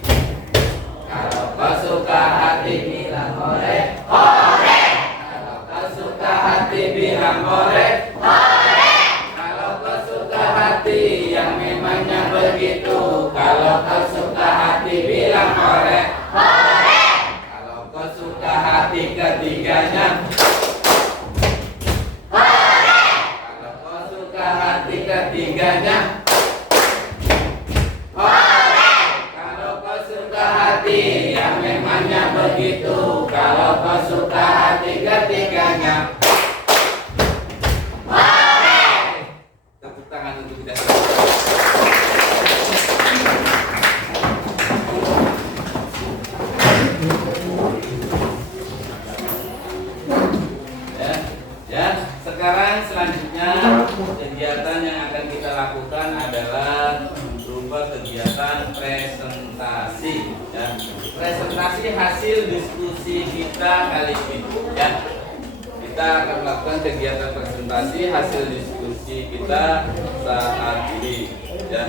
Kalau kau suka hati bilang hore, hore. Suka hati bilang hore, hore. Kalau kau suka hati yang memangnya begitu. Kalau kau suka hati bilang hore, hore. itu kalau kau suka hati ketiganya. Tepuk tangan untuk kita. Ya, sekarang selanjutnya kegiatan yang akan kita lakukan adalah berupa kegiatan presentasi. Ya. Presentasi hasil diskusi kita kali ini. Ya. Kita akan melakukan kegiatan presentasi hasil diskusi kita saat ini. Ya.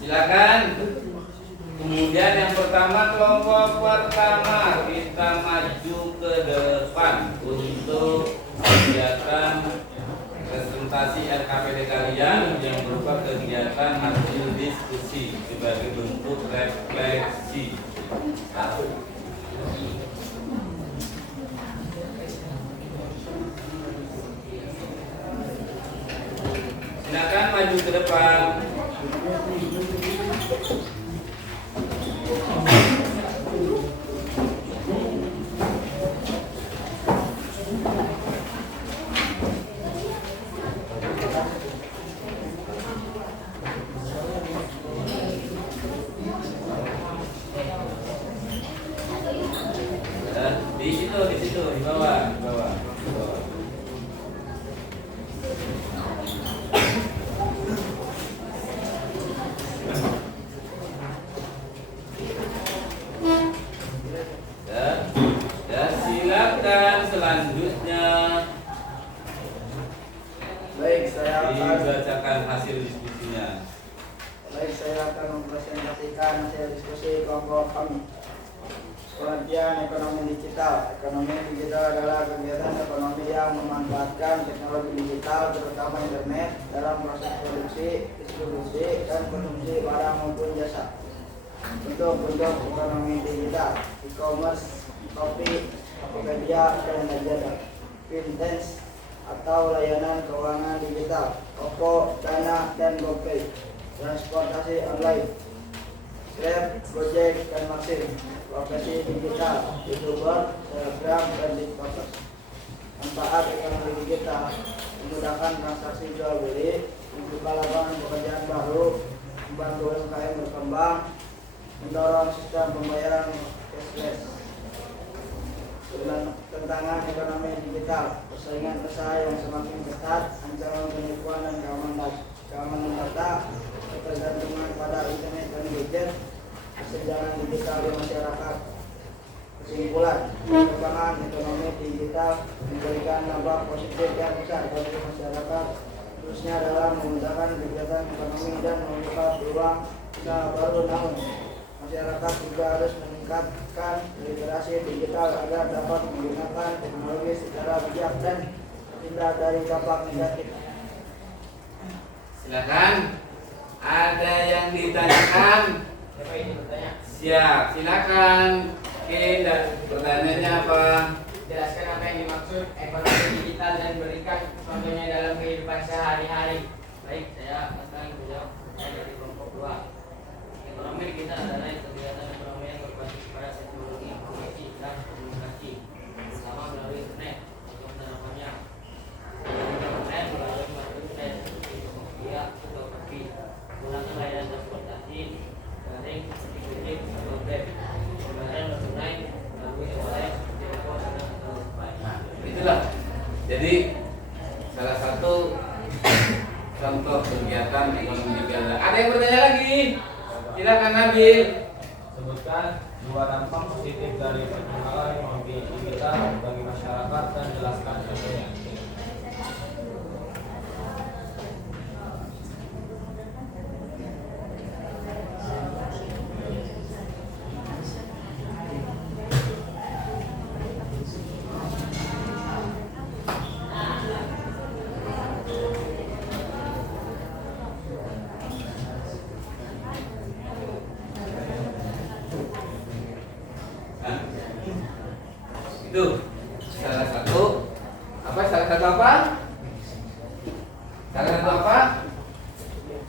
Silakan. Kemudian yang pertama, kelompok pertama kita maju ke depan untuk kegiatan presentasi RKPD kalian yang berupa kegiatan hasil diskusi sebagai bentuk refleksi. Silakan maju ke depan. Di situ, di bawah, di bawah, di bawah. Ya, silakan selanjutnya. Baik, saya akan dibacakan hasil diskusinya. mempresentasikan hasil diskusi kelompok kami. Pengertian ekonomi digital. Ekonomi digital adalah kegiatan ekonomi yang memanfaatkan teknologi digital, terutama internet, dalam proses produksi, distribusi, dan konsumsi barang maupun jasa. Bentuk-bentuk ekonomi digital: e-commerce, Shopee, Tokopedia, dan Lazada. Fintech atau layanan keuangan digital, OVO, Dana, dan GoPay. Transportasi online, Grab, Gojek, dan Maxim. Profesi digital, YouTuber, Telegram, dan TikTokers. Manfaat ekonomi digital: memudahkan transaksi jual beli, membuka lapangan pekerjaan baru, membantu UMKM berkembang, mendorong sistem pembayaran cashless. Tantangan ekonomi digital: persaingan usaha yang semakin ketat, ancaman penipuan dan keamanan data, ketergantungan pada internet dan gadget, kesenjangan digital di masyarakat. Kesimpulan: perkembangan ekonomi digital memberikan dampak positif yang besar bagi masyarakat, khususnya dalam memudahkan kegiatan ekonomi dan membuka peluang usaha baru. Namun, masyarakat juga harus meningkatkan literasi digital agar dapat menggunakan teknologi secara bijak dan terhindar dari dampak negatif. Silakan. Ada yang ditanyakan? Siapa ini bertanya? Siap, silakan. Oke, pertanyaannya apa? Jelaskan apa yang dimaksud ekonomi digital dan berikan contohnya dalam kehidupan sehari-hari. Baik, saya akan menjawab. Saya dari kelompok 2. Ekonomi digital adalah kegiatan ekonomi yang berbasis pada teknologi informasi dan komunikasi, terutama melalui internet untuk penerapannya. Internet melalui internet seperti Tokopedia, Shopee, menggunakan layanan transportasi daring seperti Gojek atau Grab, pembayaran non tunai melalui e-wallet seperti OVO, Dana atau GoPay. Nah, itulah. Jadi salah satu contoh kegiatan ekonomi digital. Ada yang bertanya lagi? Silakan Nabil. Sebutkan 2 dampak positif dari perkenalan ekonomi digital bagi masyarakat dan jelaskan contohnya. Hah? Itu salah satu apa? Salah satu apa? Salah satu apa?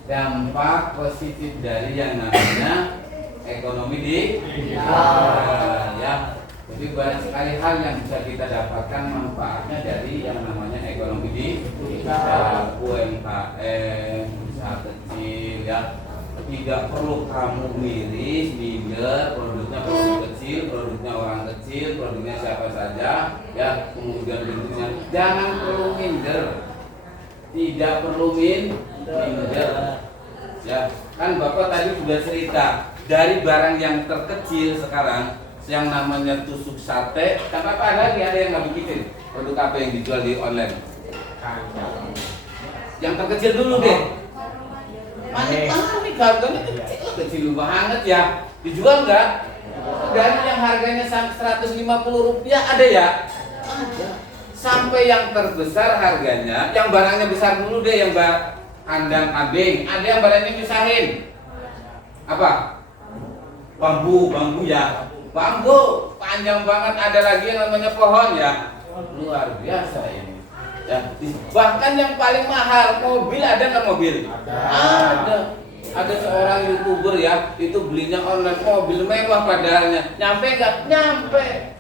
dampak positif dari yang namanya ekonomi digital. Ya, jadi banyak sekali hal yang bisa kita dapatkan manfaatnya dari yang namanya ekonomi digital. UMKM, usaha kecil, ya, tidak perlu kamu minder, produknya produk kecil, produknya orang kecil, produknya siapa saja, ya, kemudian bentuknya jangan perlu minder, tidak perlu minder, ya, kan Bapak tadi sudah cerita dari barang yang terkecil sekarang yang namanya tusuk sate, kan apa lagi ada yang nggak bikin produk apa yang dijual di online? Yang terkecil dulu deh. Manik harganya kecil banget ya. Dijual nggak? Dari yang harganya 150 rupiah ada ya? Ada. Sampai yang terbesar harganya, yang barangnya besar dulu deh, yang kandang kambing. Ada yang barangnya misahin. Apa? Bambu ya. Bambu panjang banget, ada lagi yang namanya pohon ya. Luar biasa ini. Ya, bahkan yang paling mahal mobil, ada nggak mobil? Ada. Ada seorang YouTuber ya, itu belinya online, mobil mewah padahalnya. Nyampe nggak? Nyampe.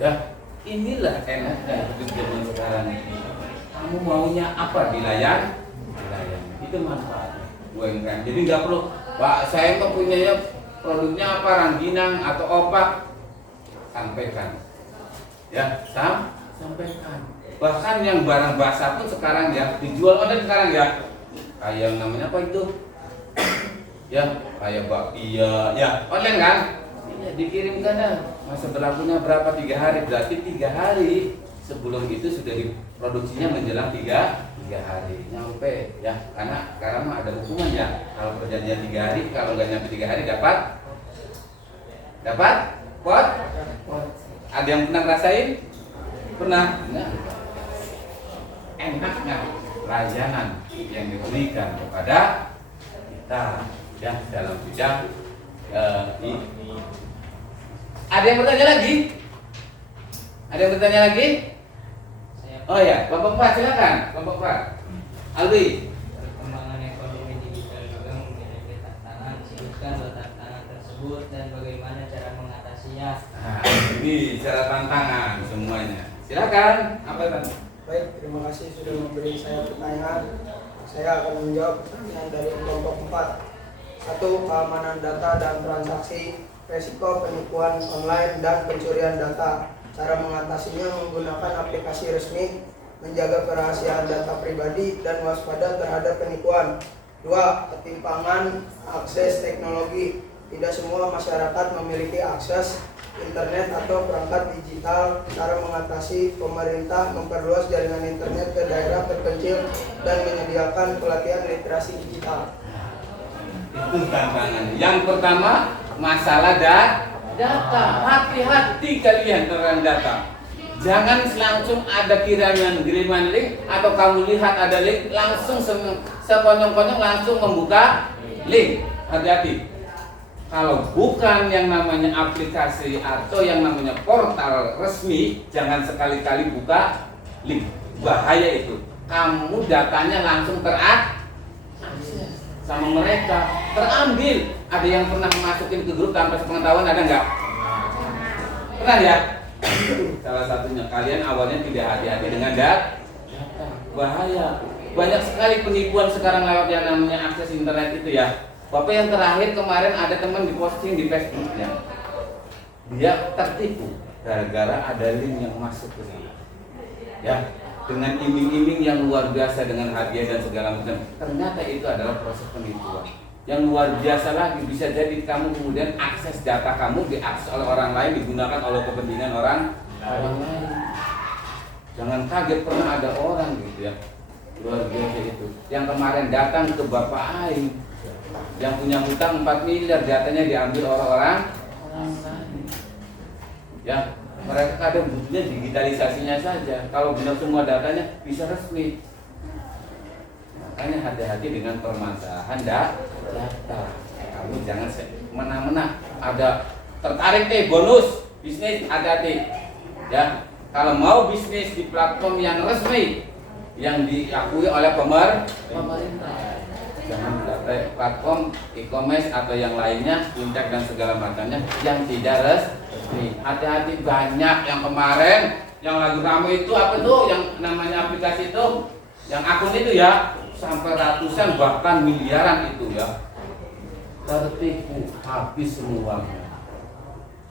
Ya, inilah enaknya hidup zaman sekarang. Kamu maunya apa dilayan? Itu manfaatnya. UMKM. Jadi nggak perlu, Pak, saya mau punya produknya apa, rangginang atau opak, sampaikan. Ya, sampaikan. Bahkan yang barang basah pun sekarang ya dijual online sekarang ya. Kayak yang namanya apa itu? Ya, kayak bakpia, ya online kan? Iya, dikirimkan ya. Masa berlakunya berapa? 3 hari. Berarti 3 hari sebelum itu sudah diproduksinya menjelang 3 hari nyampe ya, karena sekarang ada hukuman ya. Kalau perjanjian 3 hari, kalau nggak nyampe 3 hari dapat pot. Ada yang pernah ngerasain? Pernah? Nah, enak nggak layanan yang diberikan kepada kita ya dalam bidang ini? Ada yang bertanya lagi? Ada yang bertanya lagi? Oh ya, Bapak Pak silakan, Bapak Pak. Alwi. Perkembangan ekonomi digital juga memiliki tantangan. Sebutkan tantangan tersebut dan bagaimana cara mengatasinya. Nah, ini cara tantangan semuanya. Silakan. Apa Bang? Baik, terima kasih sudah memberi saya pertanyaan. Saya akan menjawab pertanyaan dari kelompok 4. 1. Keamanan data dan transaksi, resiko penipuan online dan pencurian data. Cara mengatasinya menggunakan aplikasi resmi, menjaga kerahasiaan data pribadi, dan waspada terhadap penipuan. 2. Ketimpangan akses teknologi. Tidak semua masyarakat memiliki akses internet atau perangkat digital. Cara mengatasi, pemerintah memperluas jaringan internet ke daerah terpencil dan menyediakan pelatihan literasi digital. Itu tantangan. Yang pertama, masalah data. Hati-hati kalian tentang data. Jangan langsung ada kiriman link, atau kamu lihat ada link langsung sekonyong-konyong langsung membuka link. Hati-hati. Kalau bukan yang namanya aplikasi atau yang namanya portal resmi, jangan sekali-kali buka link. Bahaya itu. Kamu datanya langsung terakses sama mereka, terambil. Ada yang pernah masukin ke grup tanpa sepengetahuan, ada nggak? Pernah ya? Salah satunya kalian awalnya tidak hati-hati dengan data. Bahaya. Banyak sekali penipuan sekarang lewat yang namanya akses internet itu ya. Bapak yang terakhir kemarin ada teman di posting di Facebooknya, dia tertipu gara-gara ada link yang masuk ke sana. Ya, dengan iming-iming yang luar biasa dengan hadiah dan segala macam. Ternyata itu adalah proses penipuan. Yang luar biasa lagi, bisa jadi kamu kemudian akses data kamu diakses oleh orang lain, digunakan oleh kepentingan orang lain. Jangan kaget, pernah ada orang gitu ya, luar biasa itu. Yang kemarin datang ke Bapak Aing, yang punya hutang 4 miliar, datanya diambil orang lain. Ya, mereka kadang butuhnya digitalisasinya saja. Kalau benar semua datanya bisa resmi. Makanya hati-hati dengan permasalahan data. Kamu jangan mena-mena. Ada tertarik bonus bisnis, hati-hati. Ya, kalau mau bisnis di platform yang resmi, yang diakui oleh pemerintah. Jangan platform e-commerce atau yang lainnya, fintech dan segala macamnya yang tidak resmi. Hati-hati, banyak yang kemarin yang lagi ramai itu apa tuh yang namanya aplikasi itu, yang akun itu ya, sampai ratusan bahkan miliaran itu ya, tertipu habis semuanya.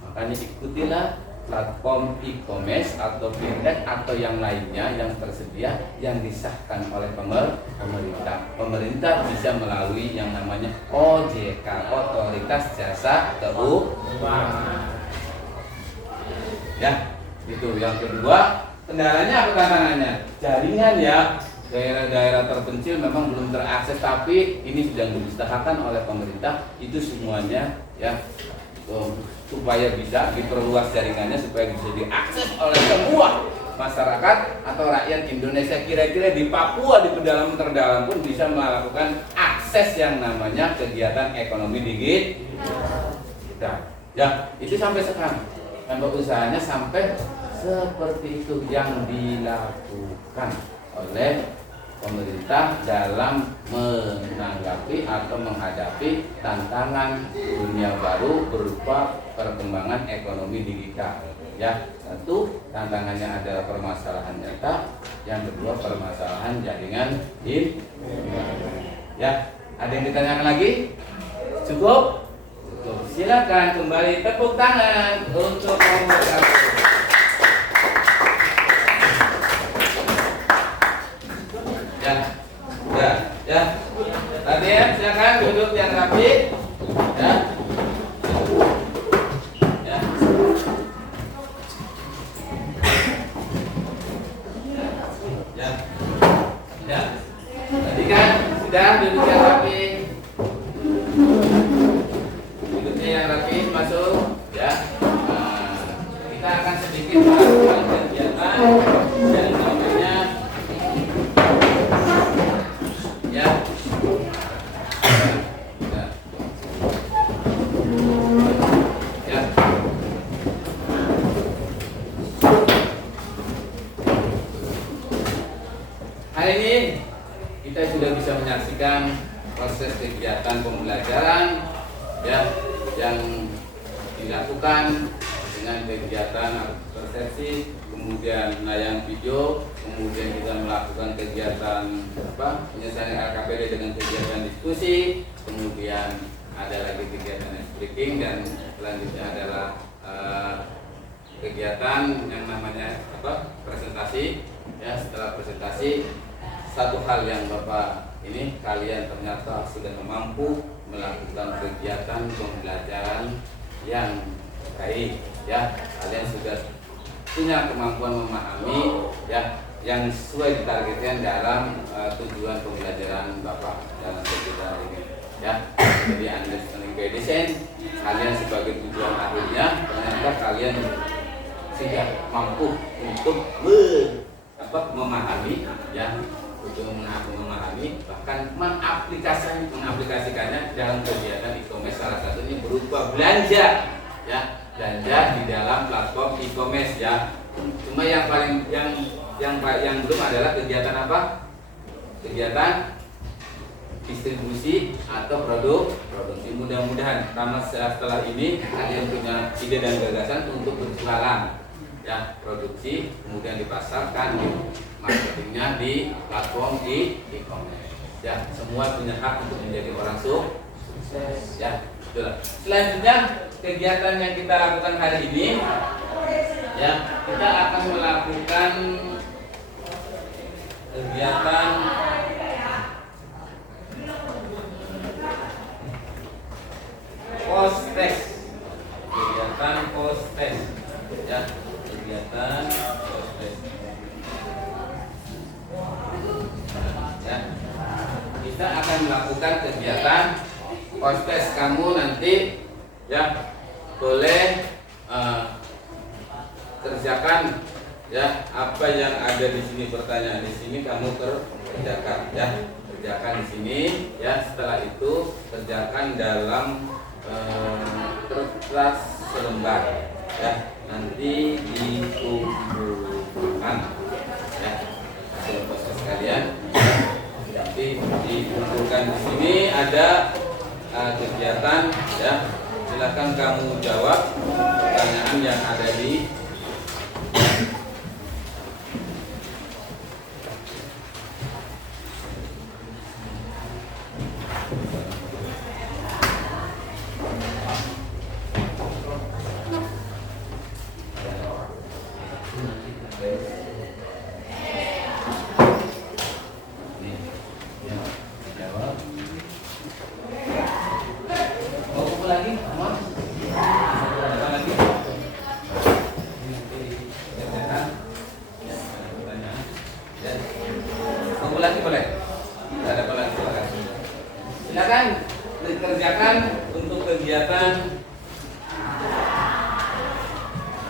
Makanya ikutilah platform e-commerce atau fintech atau yang lainnya yang tersedia yang disahkan oleh pemerintah. Pemerintah bisa melalui yang namanya OJK, Otoritas Jasa Keuangan. Ya, itu yang kedua. Kendalanya apa tantangannya? Jaringan ya. Daerah-daerah terpencil memang belum terakses, tapi ini sudah diusahakan oleh pemerintah itu semuanya ya. Supaya bisa diperluas jaringannya supaya bisa diakses oleh semua masyarakat atau rakyat Indonesia. Kira-kira di Papua di pedalaman terdalam pun bisa melakukan akses yang namanya kegiatan ekonomi digital. Ya, itu sampai sekarang. Untuk usahanya sampai seperti itu yang dilakukan oleh pemerintah dalam menanggapi atau menghadapi tantangan dunia baru berupa perkembangan ekonomi digital. Ya, satu tantangannya adalah permasalahan data, yang kedua permasalahan jaringan ya. Ada yang ditanyakan lagi? Cukup? Cukup. Silakan kembali tepuk tangan untuk nomor 1. Ya, latihan silakan duduk yang rapi. Ya. Ya. Ya. Ya. Tadi kan sudah duduk yang rapi. Duduknya yang rapi masuk. Ya. Nah, kita akan sedikit melakukan kegiatan yang namanya menyaksikan proses kegiatan pembelajaran ya yang dilakukan dengan kegiatan persepsi, kemudian layang video, kemudian kita melakukan kegiatan penyelesaian LKPD dengan kegiatan diskusi, kemudian ada lagi kegiatan speaking, dan selanjutnya adalah kegiatan yang namanya presentasi. Ya, setelah presentasi, satu hal yang Bapak ini, kalian ternyata sudah mampu melakukan kegiatan pembelajaran yang baik ya. Kalian sudah punya kemampuan memahami ya yang sesuai ditargetkan dalam tujuan pembelajaran Bapak dalam kegiatan ini ya. Jadi understanding by design, kalian sebagai tujuan akhirnya ternyata kalian sudah mampu untuk memahami ya, untuk memahami bahkan mengaplikasikannya dalam kegiatan e-commerce, salah satunya berupa belanja ya, belanja di dalam platform e-commerce ya. Cuma yang belum adalah kegiatan apa? Kegiatan distribusi atau produksi. Mudah-mudahan karena setelah ini kalian punya ide dan gagasan untuk berjualan ya, produksi kemudian dipasarkan, marketingnya di platform e-commerce ya. Semua punya hak untuk menjadi orang sukses ya. Betul. Selanjutnya kegiatan yang kita lakukan hari ini ya, kita akan melakukan kegiatan post test. Kegiatan post test ya, kegiatan post test ya. Kita akan melakukan kegiatan post test. Kamu nanti ya boleh kerjakan ya apa yang ada di sini, pertanyaan di sini kamu kerjakan ya, kerjakan di sini ya. Setelah itu kerjakan dalam kertas selembar ya, nanti dikumpulkan ya hasil proses kalian. kalian. Nanti dikumpulkan di sini ada kegiatan ya. Silakan kamu jawab pertanyaan yang ada di lagi boleh? Tidak ada lagi, silakan. Silakan dikerjakan untuk kegiatan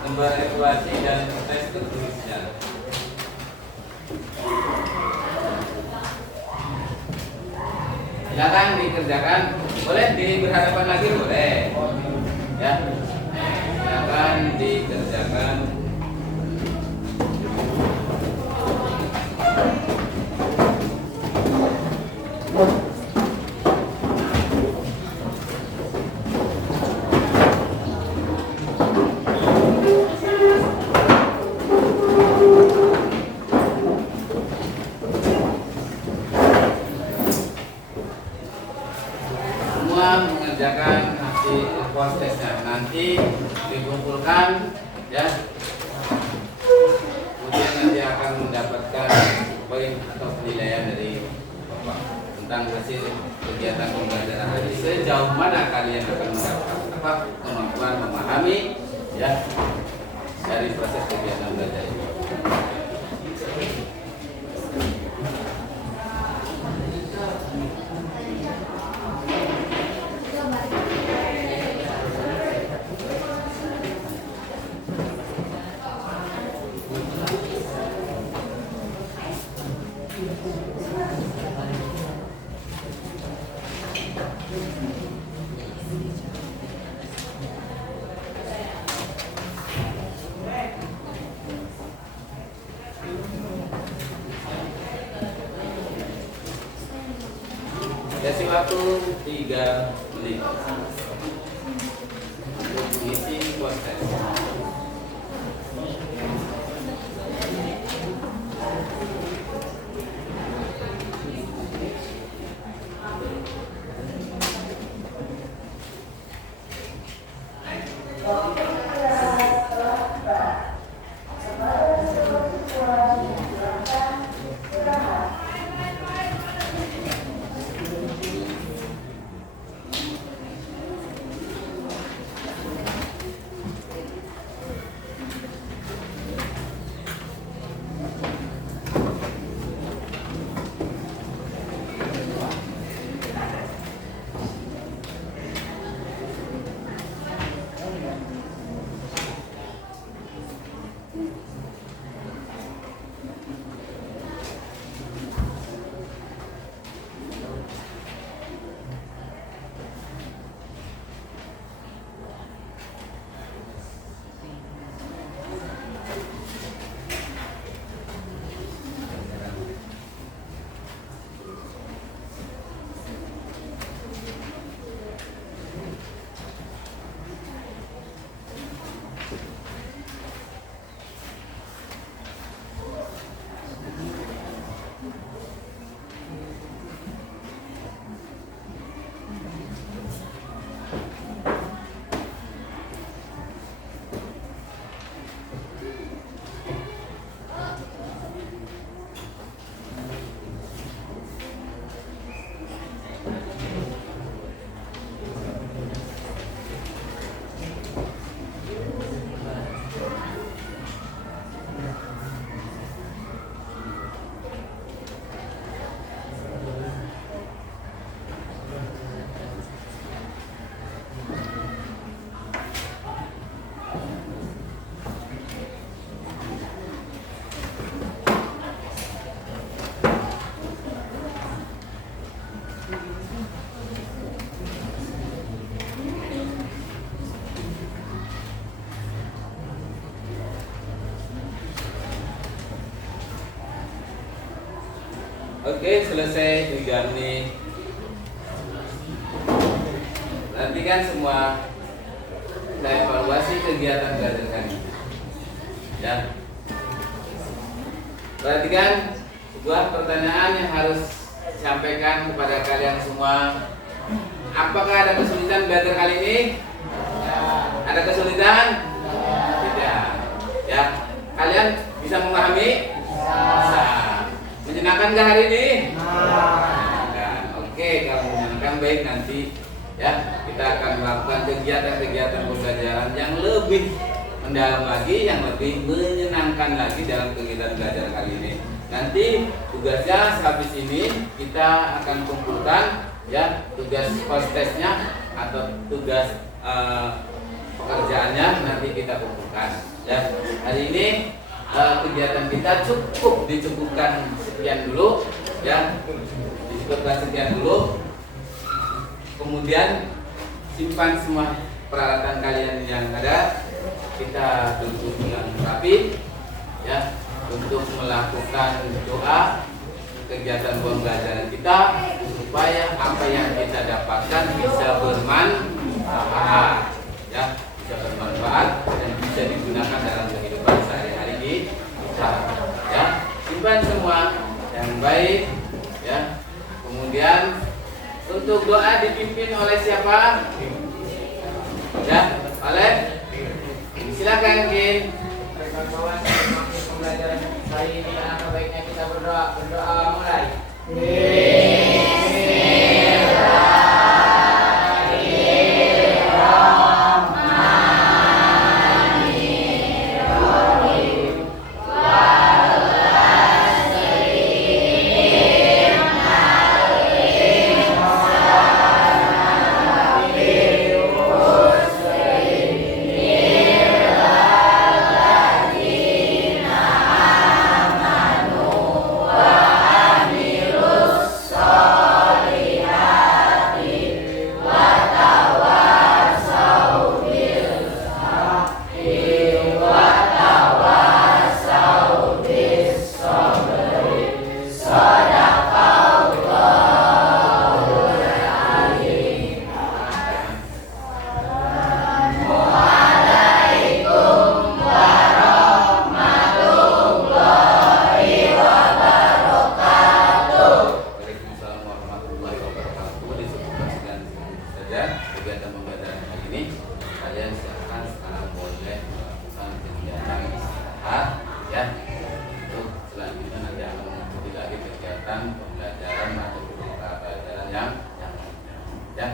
gambar evaluasi dan tes ketulisan. Silakan dikerjakan. Boleh berhadapan lagi boleh. Ya. Silakan dikerjakan. Mengerjakan hasil postesnya nanti dikumpulkan ya, kemudian nanti akan mendapatkan poin atau penilaian dari Bapak tentang hasil kegiatan pembelajaran hari sejauh mana kalian akan mendapat kemampuan memahami ya dari proses kegiatan belajar ini. Kasih waktu 3 menit untuk mengisi proses. Oke, selesai 3 menit. Perhatikan semua. Kita evaluasi kegiatan belajar kali ini. Ya. Perhatikan sebuah pertanyaan yang harus disampaikan kepada kalian semua. Apakah ada kesulitan belajar kali ini? Ada kesulitan? Tidak. Ya. Kalian bisa memahami? Bisa. Menyenangkan nggak hari ini? Menyenangkan. Oke, kalau menyenangkan baik, nanti ya kita akan melakukan kegiatan-kegiatan pembelajaran yang lebih mendalam lagi, yang lebih menyenangkan lagi dalam kegiatan belajar kali ini. Nanti tugasnya habis ini kita akan kumpulkan ya tugas post-testnya atau tugas pekerjaannya nanti kita kumpulkan. Ya, hari ini kegiatan kita dicukupkan sekian dulu ya, dicukupkan sekian dulu. Kemudian simpan semua peralatan kalian yang ada, kita duduk yang rapi ya untuk melakukan doa kegiatan pembelajaran kita supaya apa yang kita dapatkan bisa bermanfaat ya, bisa bermanfaat dan bisa digunakan dalam kehidupan sehari-hari kita ya. Simpan semua yang baik ya. Kemudian untuk doa dipimpin oleh siapa? Ya, oleh silakan Kin. Kawan-kawan, semakin pembelajaran hari ini alangkah baiknya kita berdoa mulai. Kegiatan pembelajaran kali ini kalian silakan sekarang boleh melakukan kegiatan istirahat ya. Untuk selanjutnya nanti akan mengikuti lagi kegiatan pembelajaran atau pembelajaran yang ya.